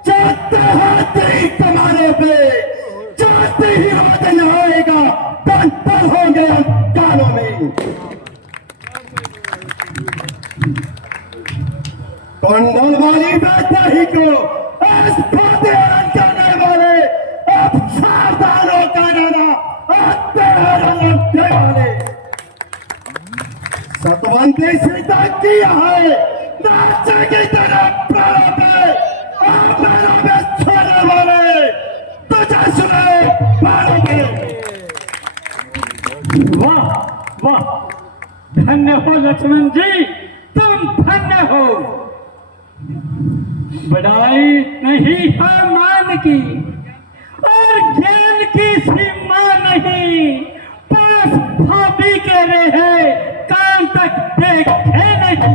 जाते हाथी तुम्हारे पे, जाते ही आदन आएगा, पंतर होंगे हम कानों में। कुंडल वाली बेटा ही को इस फातेहान करने वाले अब सावधानों का नाना आते हैं वाले सतवंती सीता किया है, नाचे की तरह प्राणों पे आप मेरा में छोड़ने वाले तुझे सुने पाओगे। वाह वाह, धन्य हो लक्ष्मण जी, तुम धन्य हो। बड़ाई नहीं है मान की और ज्ञान की सीमा नहीं, पास भाभी कह रहे हैं कान तक देखे नहीं।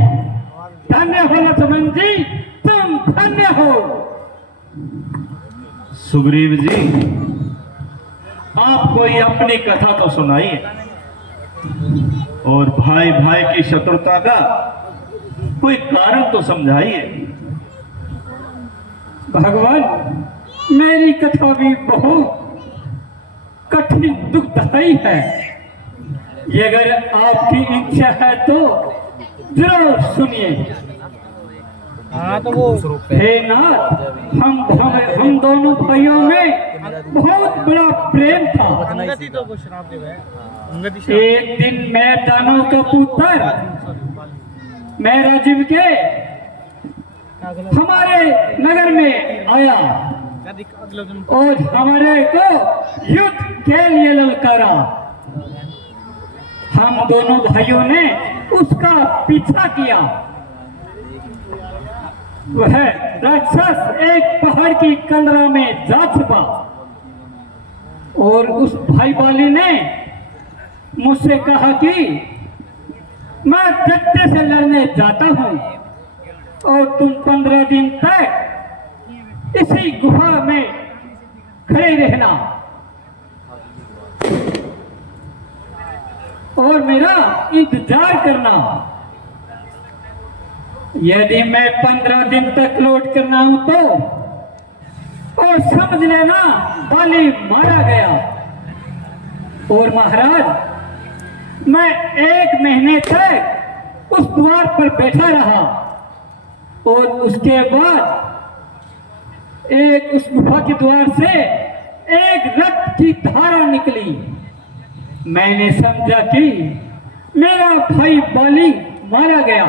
धन्य हो लक्ष्मण जी, तुम धन्य हो। सुग्रीव जी, आप कोई अपनी कथा तो सुनाइए और भाई भाई की शत्रुता का कोई कारण तो समझाइए। भगवान, मेरी कथा भी बहुत कठिन दुखदायी है, ये अगर आपकी इच्छा है तो जरूर सुनिए। हाँ तो वो हे नाथ, हम दोनों भाइयों में बहुत बड़ा प्रेम था। अंगति तो वो शराब दे गए। अंगति शराब एक दिन मैं दानव का पुत्र मैं राजीव के हमारे नगर में आया अगले दिन और हमारे को युद्ध के लिए ललकारा। हम दोनों भाइयों ने उसका पीछा किया। वह राक्षस एक पहाड़ की कंदरा में जा छिपा और उस भाई बाली ने मुझसे कहा कि मैं दैत्य से लड़ने जाता हूं और तुम 15 दिन तक इसी गुफा में खड़े रहना और मेरा इंतजार करना। यदि मैं 15 दिन तक लौट कर ना आऊं तो और समझ लेना बाली मारा गया। और महाराज मैं 1 महीने तक उस द्वार पर बैठा रहा और उसके बाद उस गुफा के द्वार से एक रक्त की धारा निकली। मैंने समझा कि मेरा भाई बाली मारा गया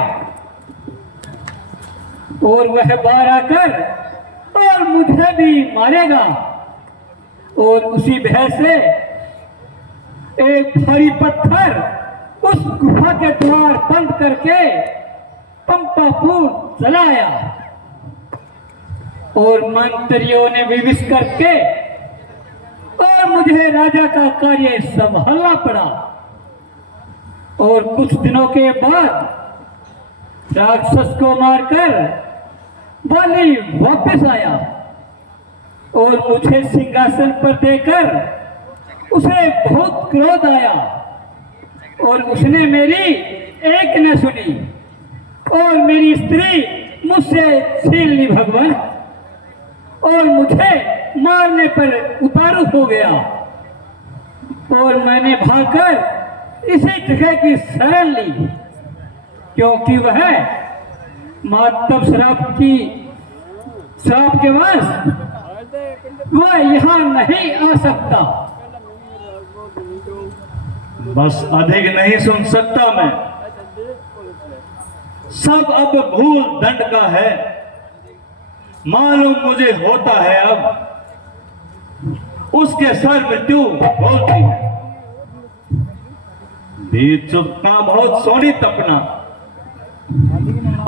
और वह बाहर आकर और मुझे भी मारेगा। और उसी भय से एक भारी पत्थर उस गुफा के द्वार बंद करके पंपापुर चला आया और मंत्रियों ने विवश करके और मुझे राजा का कार्य संभालना पड़ा। और कुछ दिनों के बाद राक्षस को मारकर बाली वापस आया और मुझे सिंहासन पर देकर उसे बहुत क्रोध आया और उसने मेरी एक न सुनी और मेरी स्त्री मुझसे छीन ली भगवान और मुझे मारने पर उतारू हो गया। और मैंने भागकर इसी जगह की शरण ली क्योंकि वह मातब श्राप के वश वह यहाँ नहीं आ सकता। बस अधिक नहीं सुन सकता मैं। सब अब भूल दंड का है, मालूम मुझे होता है अब उसके सर मृत्यु बोलती है। बीत चुका बहुत सोनी तपना,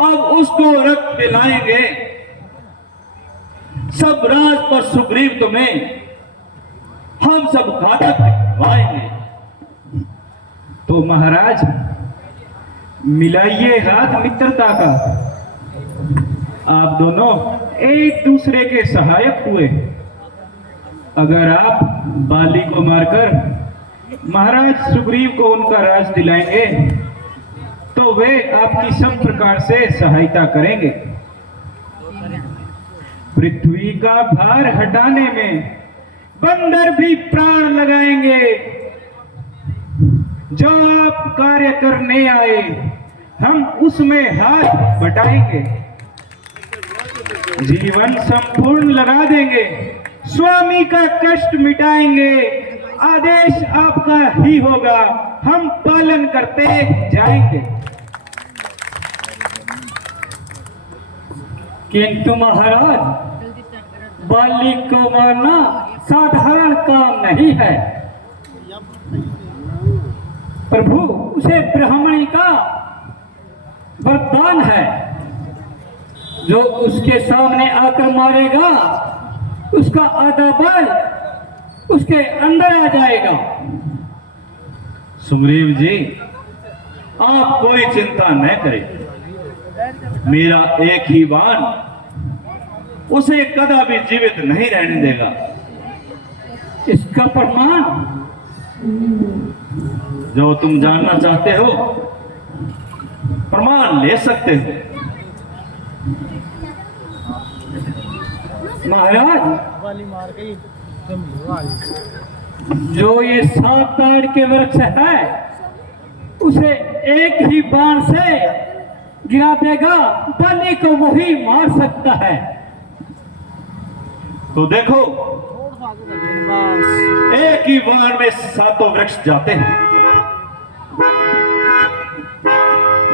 अब उसको रक्त पिलाएंगे सब राज पर सुग्रीव तुम्हें हम सब घातक करवाएंगे। तो महाराज मिलाइए हाथ मित्रता का। आप दोनों एक दूसरे के सहायक हुए। अगर आप बाली को मारकर महाराज सुग्रीव को उनका राज दिलाएंगे तो वे आपकी सब प्रकार से सहायता करेंगे। पृथ्वी का भार हटाने में बंदर भी प्राण लगाएंगे। जो आप कार्य करने आए हम उसमें हाथ बटाएंगे। जीवन संपूर्ण लगा देंगे, स्वामी का कष्ट मिटाएंगे। आदेश आपका ही होगा, हम पालन करते जाएंगे। किंतु महाराज बाली को मारना साधारण काम नहीं है। प्रभु उसे ब्राह्मणी का वरदान है, जो उसके सामने आकर मारेगा उसका आधा बल उसके अंदर आ जाएगा। सुग्रीव जी आप कोई चिंता न करें, मेरा एक ही बाण उसे कदापि जीवित नहीं रहने देगा। इसका प्रमाण जो तुम जानना चाहते हो प्रमाण ले सकते हो। महाराज वाली मार गई जो ये 7 ताड़ के वृक्ष है उसे एक ही बाण से गिरा देगा, बाली को वही मार सकता है। तो देखो, एक ही वार में 7 वृक्ष जाते हैं।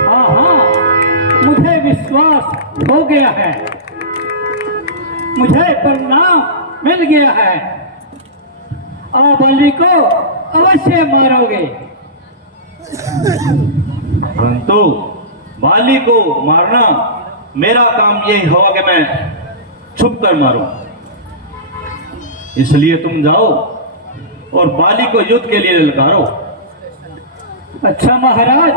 हाँ हाँ, मुझे विश्वास हो गया है, मुझे परिणाम मिल गया है। आप बाली को अवश्य मारोगे। परंतु बाली को मारना मेरा काम यही होगा कि मैं छुप कर मारूं। इसलिए तुम जाओ और बाली को युद्ध के लिए ललकारो। अच्छा महाराज,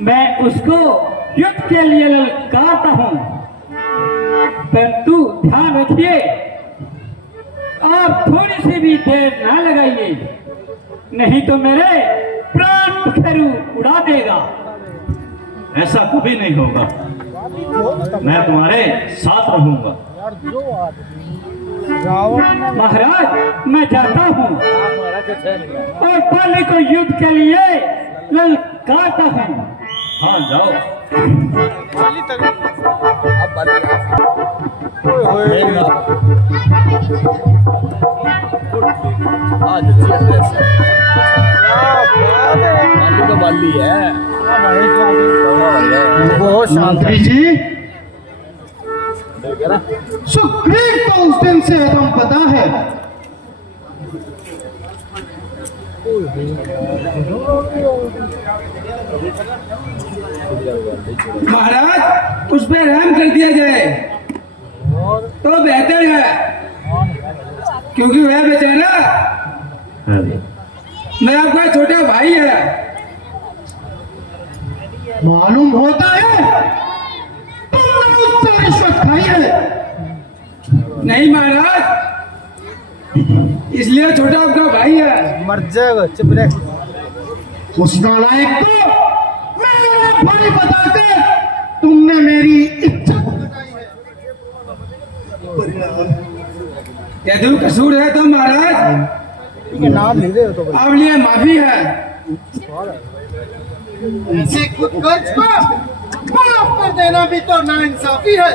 मैं उसको युद्ध के लिए ललकारता हूं, परंतु ध्यान रखिए, आप थोड़ी सी भी देर ना लगाइए, नहीं तो मेरे प्राण पखेरु उड़ा देगा। ऐसा कभी नहीं होगा, मैं तुम्हारे साथ रहूंगा। महाराज, मैं जाता हूँ और बाली को युद्ध के लिए ललकारता हूँ। हाँ जाओ। बाली है बहुत मंत्री जी, सुग्रीव तो उस दिन से एकदम पता है। महाराज, उस पर रहम कर दिया जाए तो बेहतर है, क्योंकि वह बेचारा मेरा कोई छोटा भाई है। मालूम होता है तुमने उससे रिश्वत खाई है। नहीं महाराज, इसलिए छोटा आपका भाई है। मर जाएगा, चुप रह। उस नालायक को मेरा भाई बताकर तुमने मेरी इज्जत बताई है। यदि कसूर है तो महाराज नाम लिख दे तो आप लिए माफी है। ऐसे खुद कर्ज को माफ कर देना भी तो नाइंसाफी है।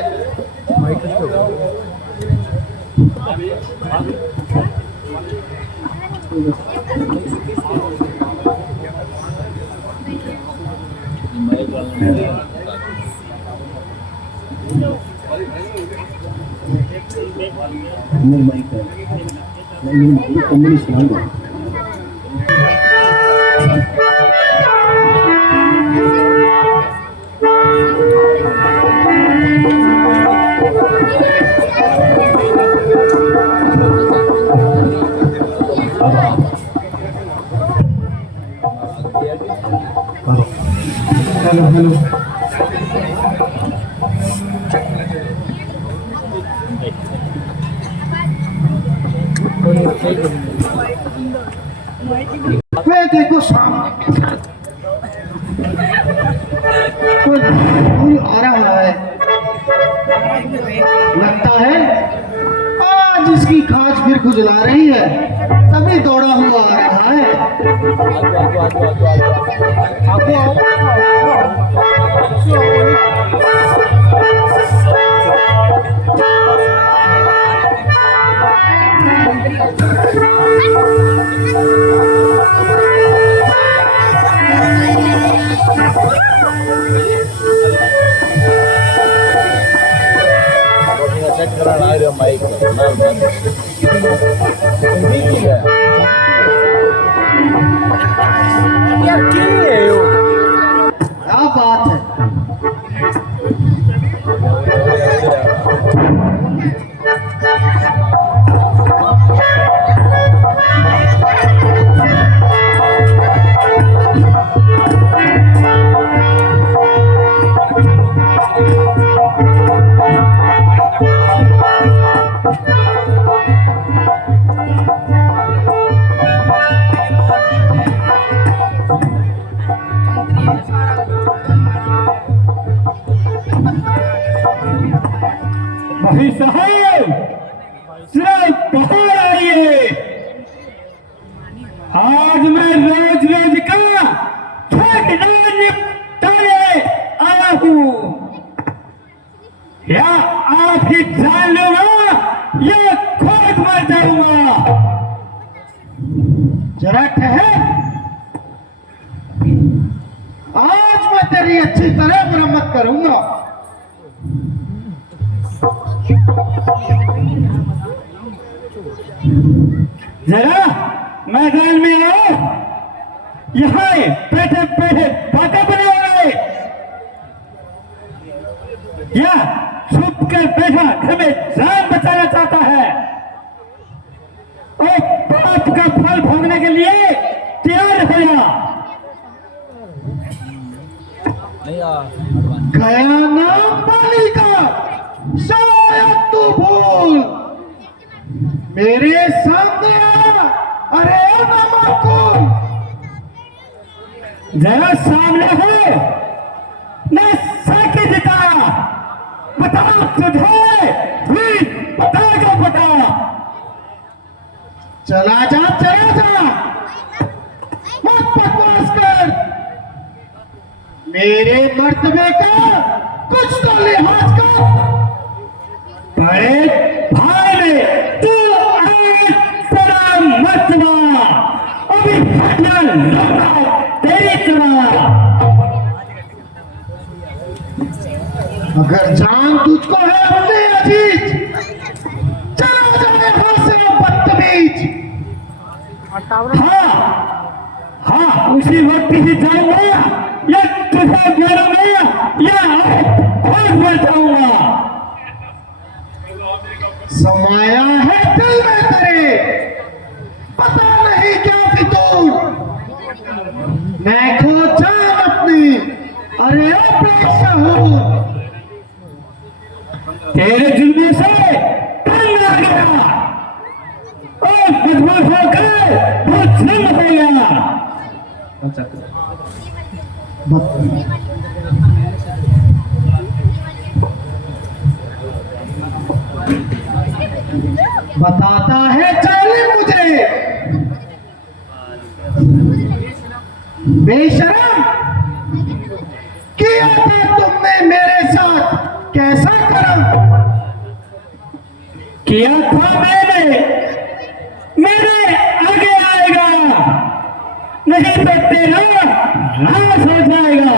हेलो हेलो, वे देखो सामने कोई फूल आ रहा है। लगता है आज इसकी खाज फिर खुजला रही है, तभी दौड़ा हुआ आ रहा है। चेक कराना आ रहा माइक यार क्या है वो? क्या बात है? भाई साहब, सिर्फ बाहर आइए। आज मैं रोज रोज का ठेकेदार निपटाने आया बताऊंगा। जरा ठहर, आज मैं तेरी अच्छी तरह मरम्मत करूंगा। जरा मैदान में आओ, यहाँ बैठे बैठे बातें बनाओगे या छुप कर बैठा घर में जान बचाना चाहता है और पाप का फल भोगने के लिए तैयार हो जा। गया नाम पानी का, शायद तू भूल मेरे सामने आ। अरे ओ नामाकुल, जरा सामने हो, मैं साके देता बता तुझे, बताएगा बता। चला जा चला जा, मत बकवास कर। मेरे मर्तबे का कुछ तो लिहाज कर। बड़े भाई ने तू आज तेरा मर्तबा अभी फटना लगा तेरी तरह। अगर जान तुझको है अपने अजीज, चला जाए यहाँ से बदतमीज। हाँ उसी वक्त ही जाऊंगा या तुझे मारूंगा या भाग मर जाऊंगा। समाया है दिल में तेरे, पता नहीं क्या फितूर। मैं खो जान अपनी, अरे अपने शहूर। तेरे जुल्मों से तंग आ गया और मजबूर होकर बहुत जंग हो गया। बताता है जालिम मुझे, बेशरम किया था तुमने मेरे साथ कैसा करम। किया था मैंने, मेरे आगे आएगा, नहीं तो तेरा नाश हो जाएगा।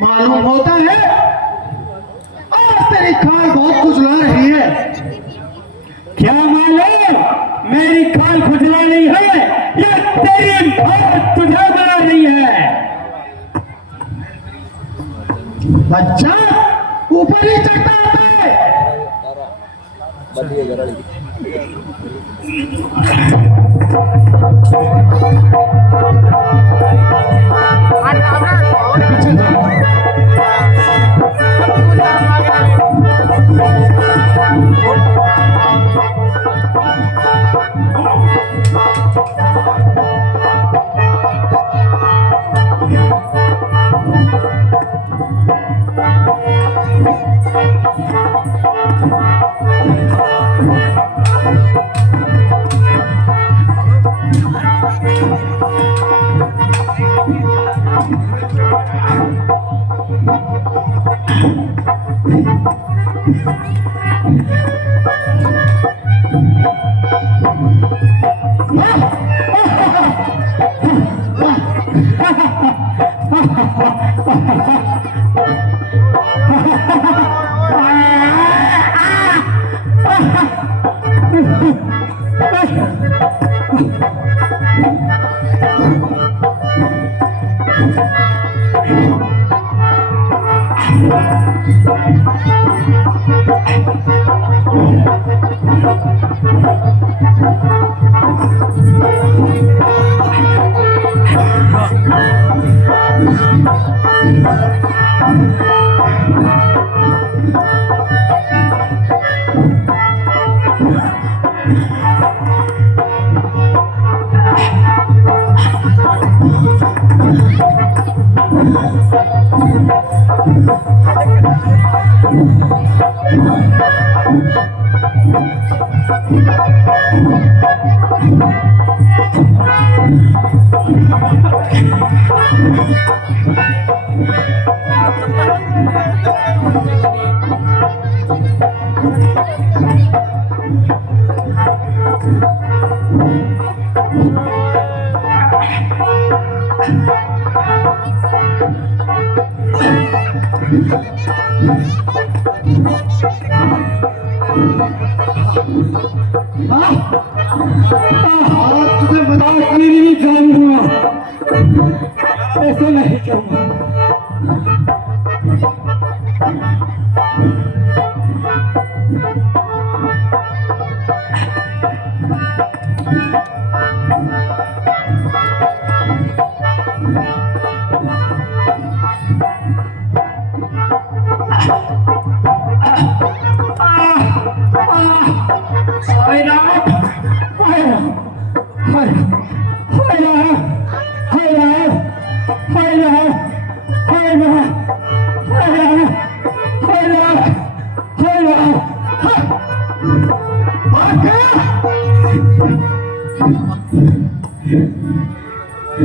मालूम होता है आज तेरी खाल बहुत खुजला रही है। क्या मालूम मेरी खाल खुजला रही है या तेरी मौत तुझे बना रही है। बच्चा ऊपर ही चढ़ता आता है। तुझे मजाक नहीं जानूंगा, ऐसे नहीं कहूंगा।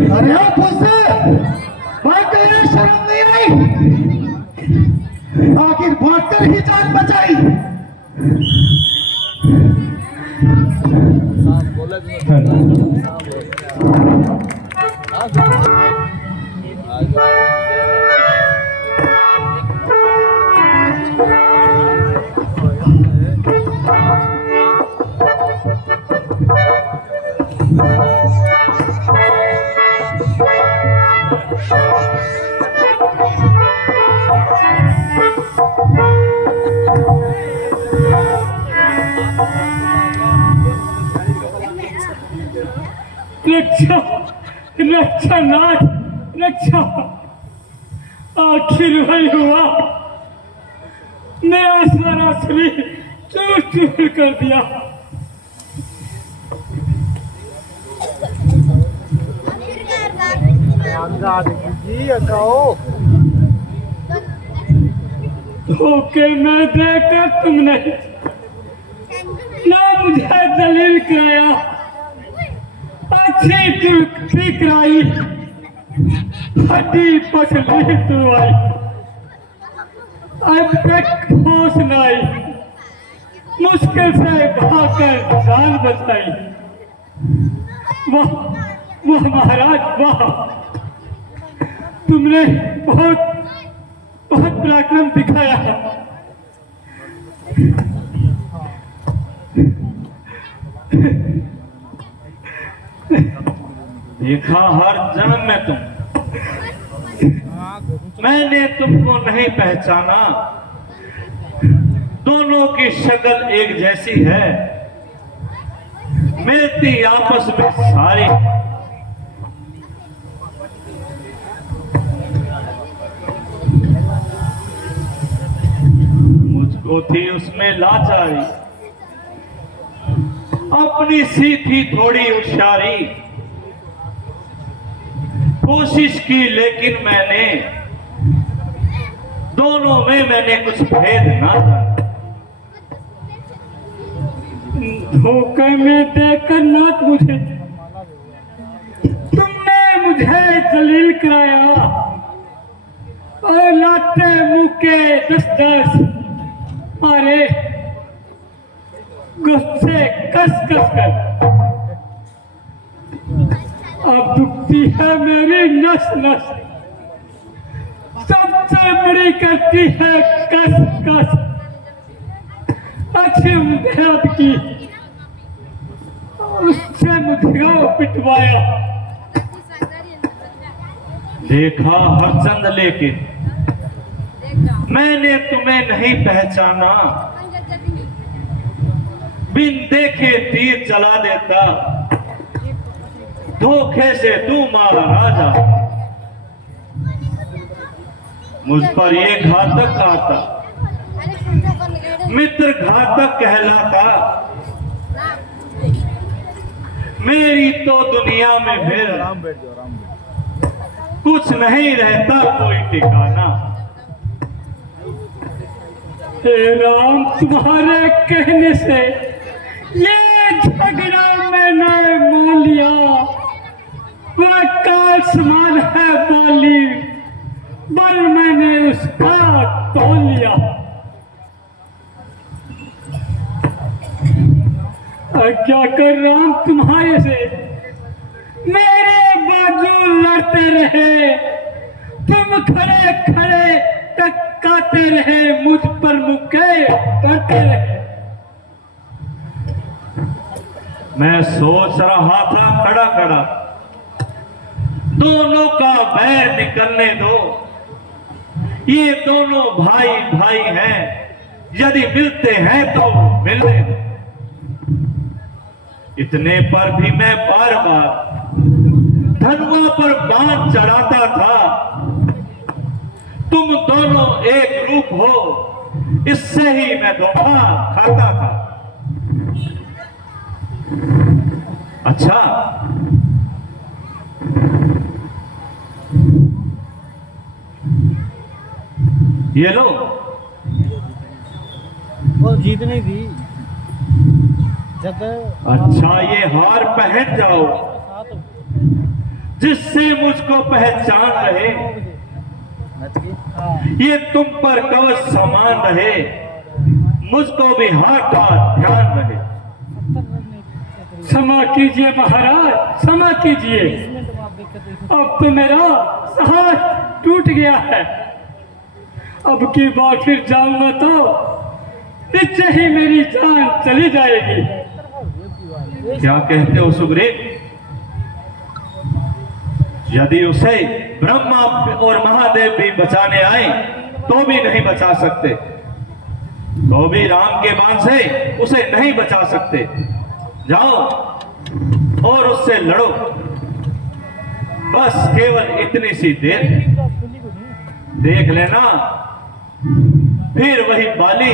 अरे पुष्पे, भाई तेरे शर्म नहीं आई? आखिर भागकर ही जान बचाई। रक्षा रक्षा नाथ रक्षा, आखिर वही हुआ। मेरा सारा शरीर चूर चूर कर दिया। धोखे में देकर तुमने ना मुझे दलील कराया, अच्छी चुटकी कराई, हड्डी पसली तुड़वाई, अब तक होश न आई, मुश्किल से भागकर जान बचाई। वाह वाह महाराज वाह, तुमने बहुत बहुत पराक्रम दिखाया। देखा हर जन्म में मैंने तुमको नहीं पहचाना। दोनों की शक्ल एक जैसी है, मिलती आपस में सारी। मुझको थी उसमें लाचारी, अपनी सी थी थोड़ी होशियारी। कोशिश की लेकिन मैंने, दोनों में मैंने कुछ भेद ना था। धोखे में देकर नाथ मुझे तुमने मुझे जलील कराया, और लाते मुके 10-10 मारे गुस्से कस कस कर। अब दुखती है मेरी नस नस, सबसे बड़ी करती है कस कस। अच्छी मुझे की, उससे मुझे पिटवाया। देखा हरचंद लेके मैंने तुम्हें नहीं पहचाना, बिन देखे तीर चला देता, धोखे से तू मारा राजा। मुझ पर ये घातक आता, मित्र घातक कहलाता। मेरी तो दुनिया में फिर कुछ नहीं रहता कोई ठिकाना। हे राम, तुम्हारे कहने से ये झगड़ा मैंने मान लिया। वह काल समान है बाली, बल मैंने उसका तोल लिया। क्या कर राम तुम्हारे से मेरे बाजू लड़ते रहे, तुम खड़े खड़े टकराते रहे, मुझ पर मुक्के करते रहे। मैं सोच रहा था खड़ा खड़ा, दोनों का बैर निकलने दो, ये दोनों भाई भाई हैं, यदि मिलते हैं तो मिलने दो। इतने पर भी मैं बार बार धनुआ पर बाण चढ़ाता था। तुम दोनों एक रूप हो, इससे ही मैं धोखा खाता था। अच्छा, ये लो। वो जीतनी थी जब। अच्छा, ये हार पहन जाओ, जिससे मुझको पहचान रहे, ये तुम पर कवच समान रहे, मुझको भी हार का ध्यान रहे। क्षमा कीजिए महाराज, क्षमा कीजिए, अब तो मेरा साहस टूट गया है। अब की बार फिर जाऊंगा तो इससे ही मेरी जान चली जाएगी। क्या कहते हो सुग्रीव? यदि उसे ब्रह्मा और महादेव भी बचाने आए तो भी नहीं बचा सकते, तो भी राम के बाण से उसे नहीं बचा सकते। जाओ और उससे लड़ो, बस केवल इतनी सी देर। देख लेना फिर वही बाली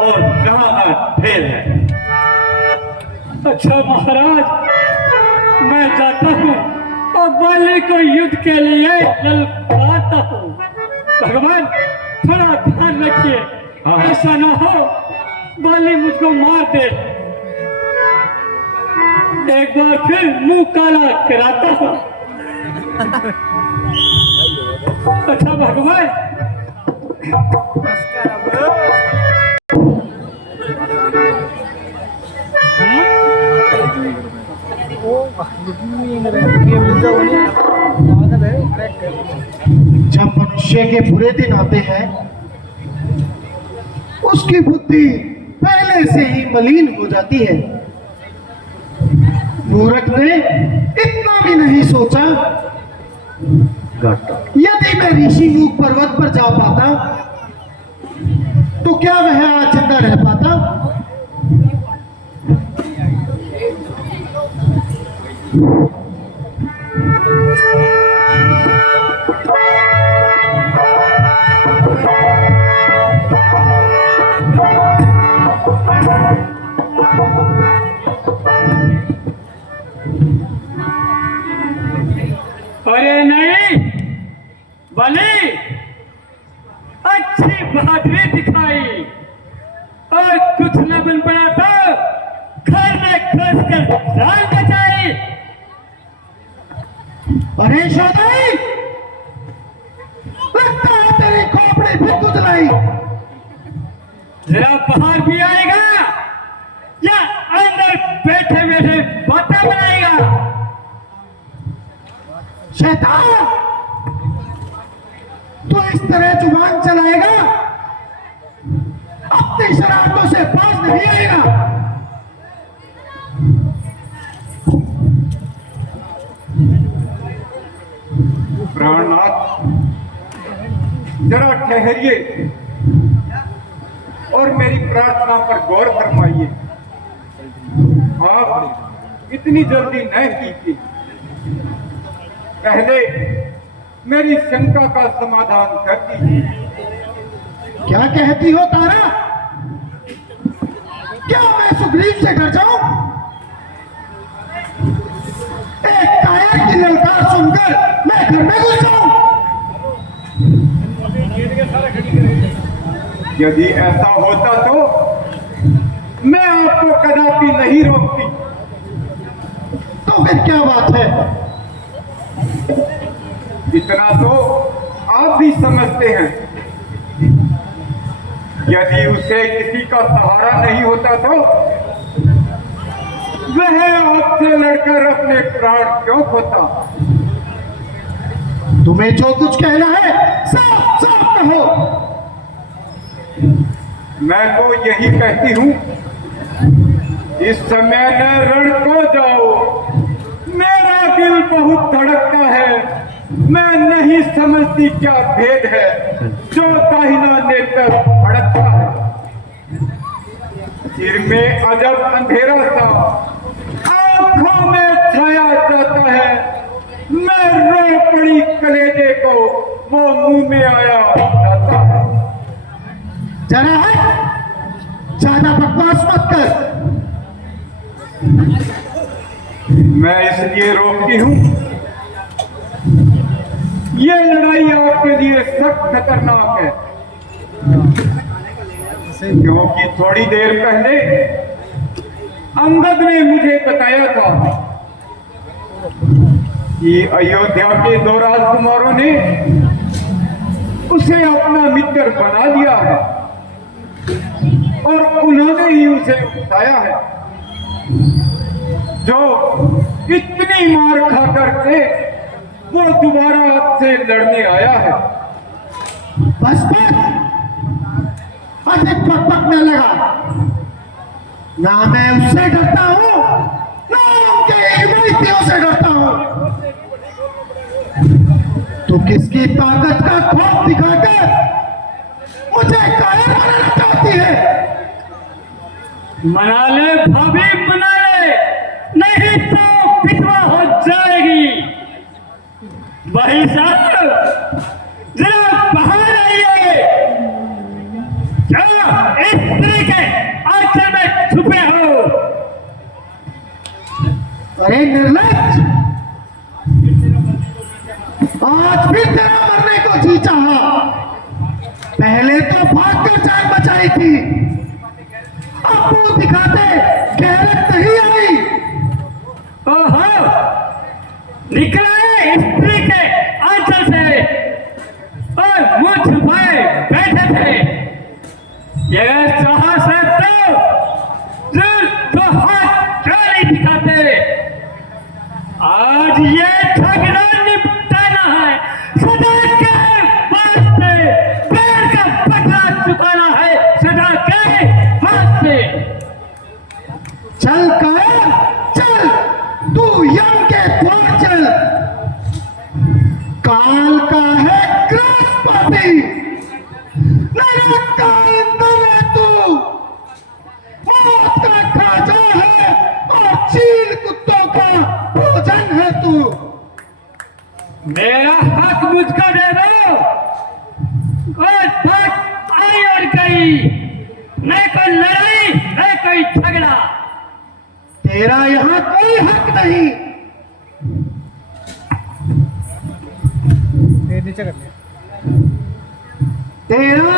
और कहां का ढेर है। अच्छा महाराज, मैं जाता हूँ और बाली को युद्ध के लिए ललकारता हूँ। भगवान थोड़ा ध्यान रखिए, ऐसा ना हो बाली मुझको मार दे। एक बार फिर मुंह काला कराता हूँ। अच्छा भगवान, जब मनुष्य के बुरे दिन आते हैं, उसकी बुद्धि पहले से ही मलिन हो जाती है। मूर्ख ने इतना भी नहीं सोचा, यदि मैं ऋषिमुख पर्वत पर जा पाता तो क्या वह आज जिंदा रह पाता? अरे नहीं बाली, अच्छी बहादुरी दिखाई और कुछ न बन पड़ा तो घर में घुस कर जान बचाई। अरे शोधाई, लगता है तेरी खोपड़ी भी कुचलाई। जरा बाहर भी आएगा या अंदर बैठे बैठे बातें बनाएगा? शैतान, तू इस तरह जुबान चलाएगा, अपनी शरारतों से बाज नहीं आएगा। प्राणनाथ, जरा ठहरिए और मेरी प्रार्थना पर गौर फरमाइए। आप इतनी जल्दी न कीजिए, पहले मेरी शंका का समाधान कर दीजिए। क्या कहती हो तारा? क्या मैं सुग्रीव से डर जाऊं? एक कायर की ललकार सुनकर मैं घर में घुस जाऊं? यदि ऐसा होता तो मैं आपको कदापि नहीं रोकती। तो फिर क्या बात है? इतना तो आप भी समझते हैं, यदि उसे किसी का सहारा नहीं होता तो लड़कर अपने प्राण क्यों खोता? तुम्हें जो कुछ कहना है साफ साफ कहो। मैं तो यही कहती हूँ, इस समय न रण को जाओ। मेरा दिल बहुत धड़कता है, मैं नहीं समझती क्या भेद है जो दाहिना नेत्र भड़कता है। सिर में अजब अंधेरा सा आंखों में छाया जाता है। मैं रो पड़ी कलेजे को वो मुंह में आया जाता है। जरा है, ज्यादा बकवास मत कर। मैं इसलिए रोकती हूँ, ये लड़ाई आपके लिए सख्त खतरनाक है, क्योंकि थोड़ी देर पहले अंगद ने मुझे बताया था कि अयोध्या के 2 राजकुमारों ने उसे अपना मित्र बना लिया है और उन्होंने ही उसे उठाया है, जो इतनी मार खा करके वो दोबारा आपसे लड़ने आया है। बस अधिक पकपकने लगा। ना मैं उससे डरता हूँ, ना उनके हिमायतियों से डरता हूँ। तो किसकी ताकत का खौफ दिखाकर मुझे कायर बनाना चाहती है? मना ले भाभी, मना ले, नहीं तो विधवा हो जाएगी। भाई साहब जरा बाहर आइए। क्या इस स्त्री के आंचल में छुपे हो? अरे निर्लज्ज, आज फिर तेरा मरने को जी चाहा। पहले तो भाग कर जान बचाई थी, अब मुंह दिखाते गैरत नहीं आई। ओहो, निकला है स्त्री के आंचल से और मुंह छुपाए बैठे थे। ये साहस है तो हाथ क्यों नहीं दिखाते? आज ये झगड़ा निपटाना है, सदा के वास्ते पैर का बदला चुकाना है, सदा के वास्ते। चल कायर, चल, तू यम के द्वार चल। काल का है ग्रहस्पति, नरक का ईंधन है तू, मौत का खाजा है और चील कुत्तों का भोजन है तू। मेरा हक मुझको दे दो। कोई बात आई और गई, न कोई लड़ाई न कोई झगड़ा। तेरा यहाँ कोई हक नहीं। तेरा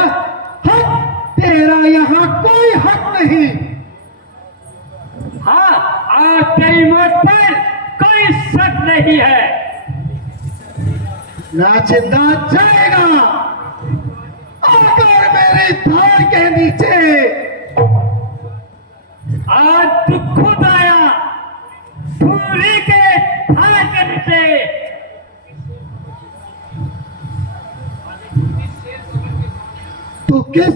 तेरा यहाँ कोई हक नहीं। हाँ, आज तेरी मौत पर कोई शक नहीं है। नाचिंदा जाएगा आकर मेरे धार के नीचे। आज तू खुद आया पूरी के धार के नीचे। तू किस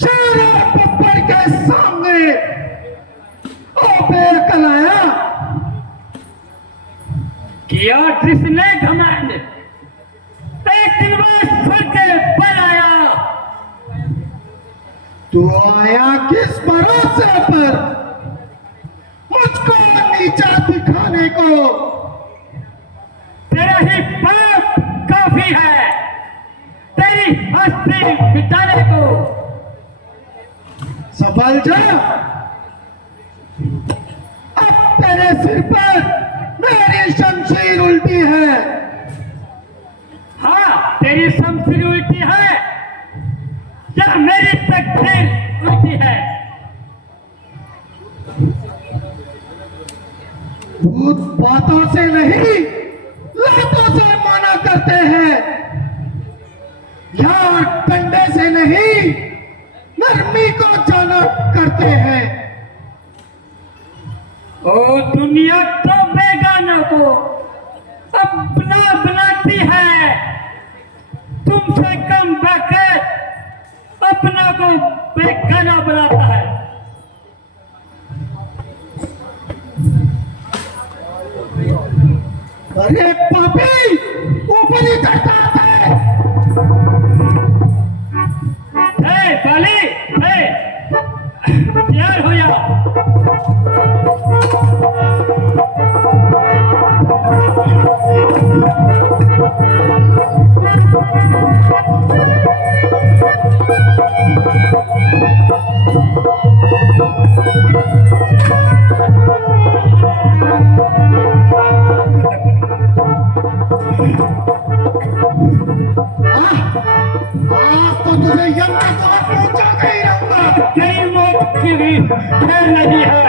शेर और बब्बर के सामने बेअकल आया? किया जिसने घमंड, एक दिन बाद सर के बल आया। तू आया किस भरोसे पर मुझको नीचा दिखाने को? तेरा ही पाप काफी है तेरी हस्ती मिटाने को। संभल जा, अब तेरे सिर पर मेरी शमशीर उल्टी है। हाँ, तेरी शमशीर उल्टी है या मेरी तकदीर उल्टी है? भूत बातों से नहीं लातों से माना करते हैं, यार कंधे से नहीं नरमी को जाना करते हैं। ओ दुनिया तो इंसानों को अपना बनाती है, तुमसे कम बखत अपना को बेगाना बनाता है। अरे पापी, ऊपर ही चढ़ता है। बाली, तैयार हो जा। तो तुझे यमराज तक पहुंचा के ही रहूंगा। तेरी मौत की भी खैर नहीं है।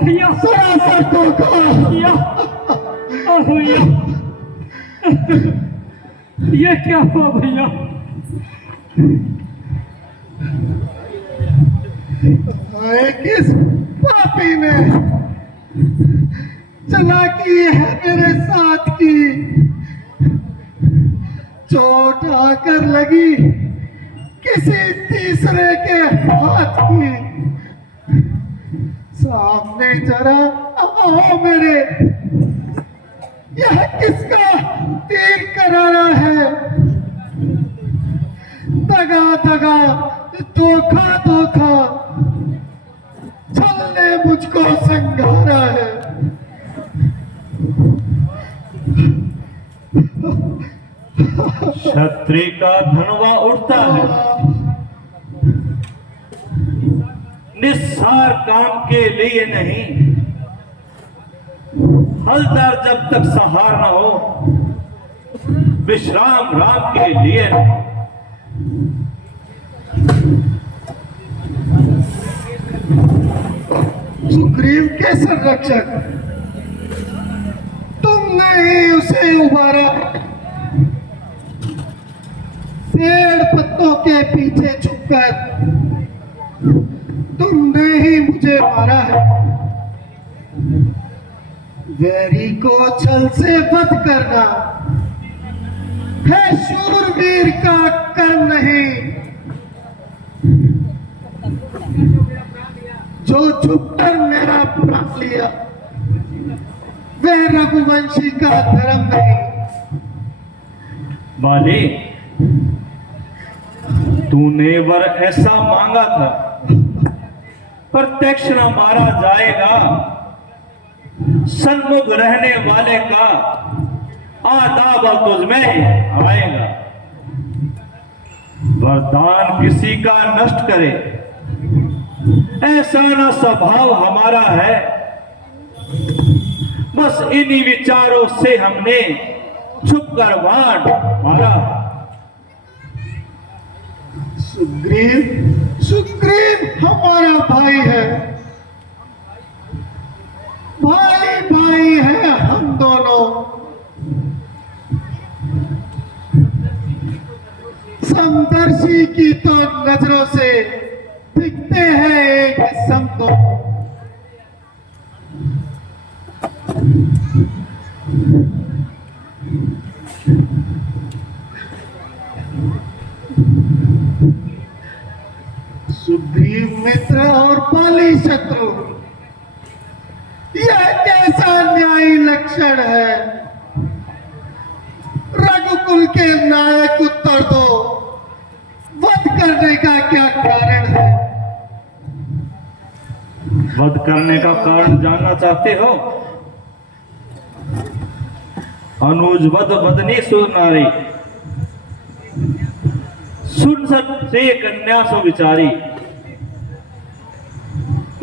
भैया सरासर धोखा। भैया ये क्या हुआ भैया? किस पापी ने चालाकी है मेरे साथ की, चोट आकर लगी किसी तीसरे के हाथ की। सामने जरा आओ मेरे, यह किसका तीर करारा है? दगा दगा, धोखा धोखा, छल ने मुझको संघारा है। क्षत्रिय का धनुवा उठता है, निस्सार काम के लिए नहीं। हलदर जब तक सहार न हो, विश्राम राम के लिए नहीं। सुग्रीव के संरक्षक, तुमने ही उसे उबारा, पेड़ पत्तों के पीछे छुपकर तुमने ही मुझे मारा है। वैरी को छल से वध करना है शूरवीर का कर्म नहीं। जो छुपकर मेरा प्राण लिया वह रघुवंशी का धर्म नहीं। बाली, तूने वर ऐसा मांगा था, प्रत्यक्ष न मारा जाएगा। सन्मुख रहने वाले का आदाब तुझमें आएगा। वरदान किसी का नष्ट करे, ऐसा ना स्वभाव हमारा है। बस इन्हीं विचारों से हमने छुपकर वार मारा। सुग्रीव हमारा भाई है, भाई भाई है हम दोनों। सभी की तो नजरों से दिखते हैं एक किस्म को। सुग्रीव मित्र और पाली शत्रु, यह कैसा न्यायी लक्षण है? रघुकुल के नायक उत्तर दो, वध करने का क्या कारण है? वध करने का कारण जानना चाहते हो? अनुज वध वदनी सुनारी, सुन से कन्या सुविचारी,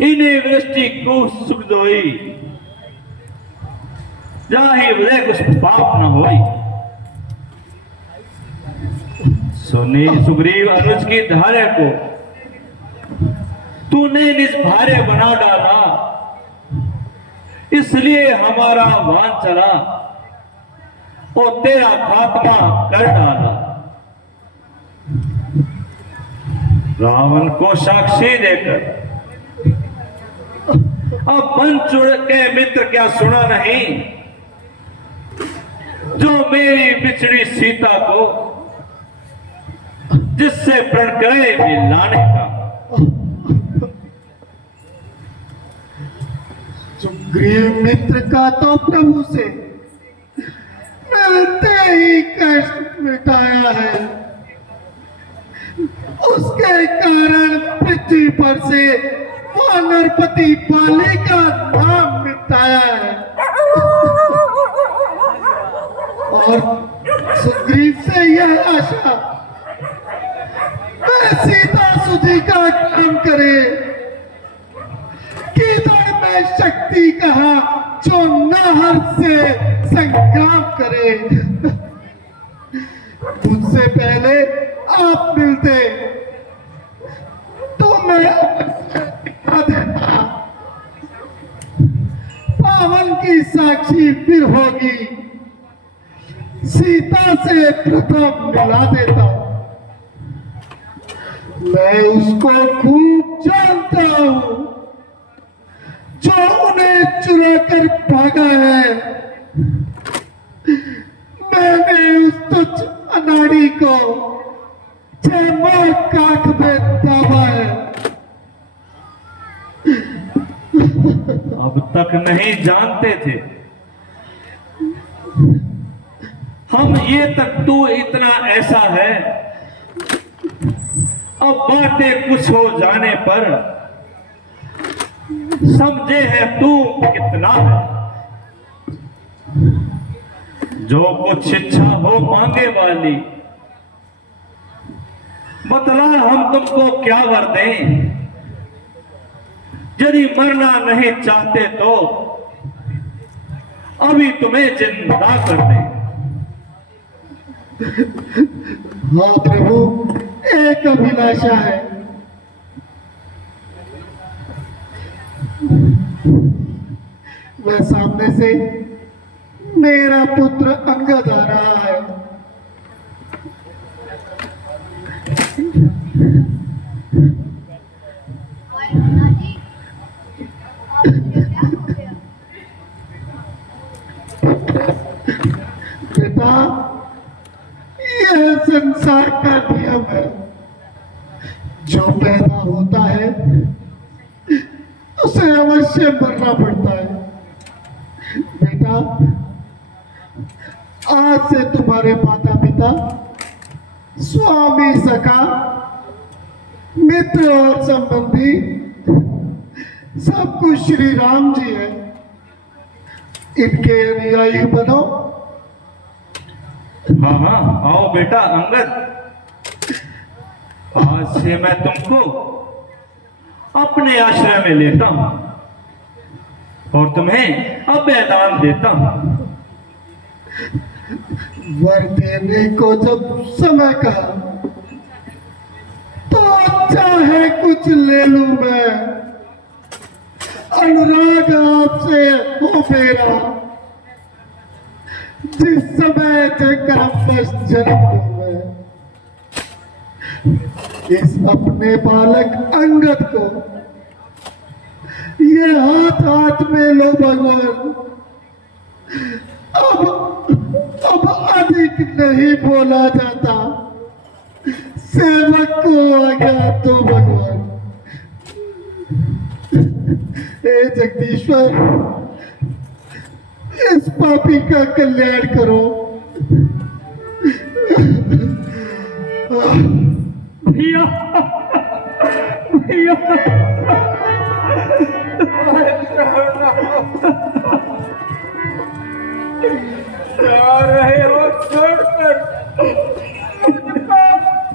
इन्हें वृष्टि को सुख दोई, जाहि हृदय कुछ पाप न होई। सुने सुग्रीव, अनुज की धारे को तूने निज भारे बना डाला, इसलिए हमारा वान चला और तेरा खात्मा कर डाला। रावण को साक्षी देकर अब बन चुड़ के मित्र क्या सुना नहीं, जो मेरी बिछड़ी सीता को जिससे प्रण करे मिलाने का। सुग्रीव मित्र का तो प्रभु से मिलते ही कष्ट मिटाया है, उसके कारण पृथ्वी पर से वानरपति पाली का नाम मिटाया है और सुग्रीव से यह आशा मैं सीता सुधी का काम करे कि दड़ में शक्ति कहा जो नाहर से संग्राम करे। मुझसे पहले आप मिलते तो मैं दिखा देता, पावन की साक्षी फिर होगी, सीता से प्रथम मिला देता। मैं उसको खूब जानता हूं जो उन्हें चुरा कर भागा है। मैंने उस तुच्छ अनाड़ी को मार काट में दाबा है। अब तक नहीं जानते थे हम ये तक तू इतना ऐसा है, अब बातें कुछ हो जाने पर समझे है तू कितना है। जो कुछ इच्छा हो मांगे वाली, बतला हम तुमको क्या वर दें, यदि मरना नहीं चाहते तो अभी तुम्हें जिंदा कर दें। हाँ प्रभु, एक अभिलाषा है। वह सामने से मेरा पुत्र अंगद आ रहा है। बेटा, यह संसार का नियम है, जो पैदा होता है उसे अवश्य मरना पड़ता है। बेटा, आज से तुम्हारे माता पिता, स्वामी, सखा, मित्र और संबंधी सब कुछ श्री राम जी है। इनके अनुयायी बनो। हाँ हाँ, आओ बेटा अंगद, आज से मैं तुमको अपने आश्रय में लेता हूं और तुम्हें अभयदान देता हूं। वर देने को जब समय कहा तो चाहे कुछ ले लूं मैं। अनुराग आपसे हो मेरा, जिस समय जन्म लूं मैं। इस अपने बालक अंगद को ये हाथ हाथ में लो भगवान। अब अधिक नहीं बोला जाता, सेवक को आ गया तो भगवान। हे जगदीश्वर, इस पापी का कल्याण करो। भैया भैया जा रहे हो छोड़कर मुझको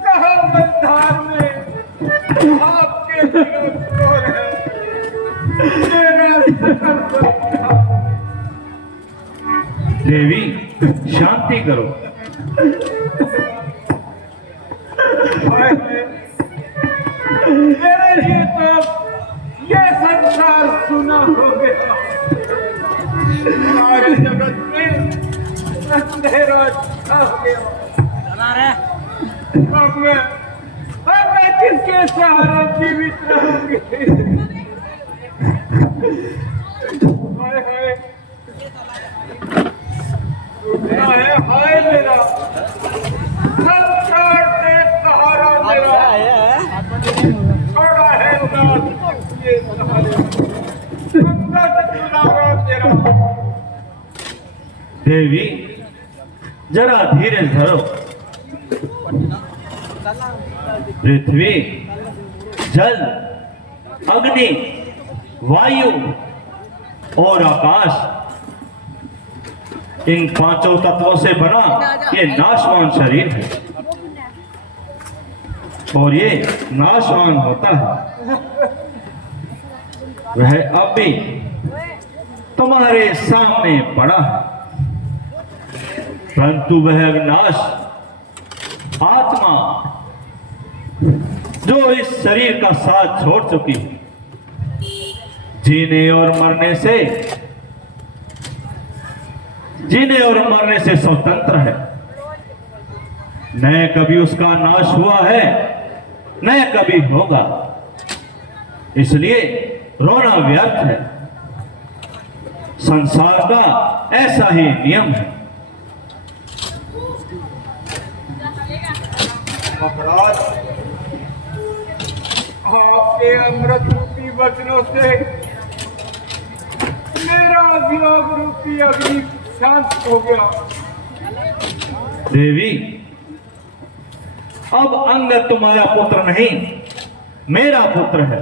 कहाँ बंधार में आपके कौन है मेरा सकल देवी शांति करो। मेरे लिए तो ये संसार सुना हो गया। सारे जगत में अंधेरा छा गया। अब मैं किसके सहारे जीवित रहूंगी? हाय हाय हाय मेरा संसार से सहारा मेरा छोड़ा है ये सहारे संकट सुनारा तेरा। देवी जरा धीरे धरो। पृथ्वी, जल, अग्नि, वायु और आकाश, इन पांचों तत्वों से बना ये नाशवान शरीर है और ये नाशवान होता है। वह अब भी तुम्हारे सामने पड़ा है, परंतु वह विनाश आत्मा जो इस शरीर का साथ छोड़ चुकी है, जीने और मरने से स्वतंत्र है। न कभी उसका नाश हुआ है न कभी होगा, इसलिए रोना व्यर्थ है। संसार का ऐसा ही नियम है। अपराध आपके अमृत रूपी वचनों से मेरा वियोग रूपी अग्नि शांत हो गया। देवी, अब अंगद तुम्हारा पुत्र नहीं, मेरा पुत्र है।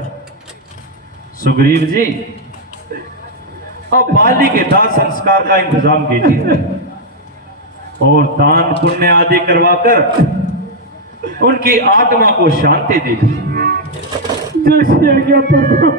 सुग्रीव जी, अब बाली के दाह संस्कार का इंतजाम कीजिए और दान पुण्य आदि करवाकर उनकी आत्मा को शांति दीजिए। जैसे आज्ञा प्रभु।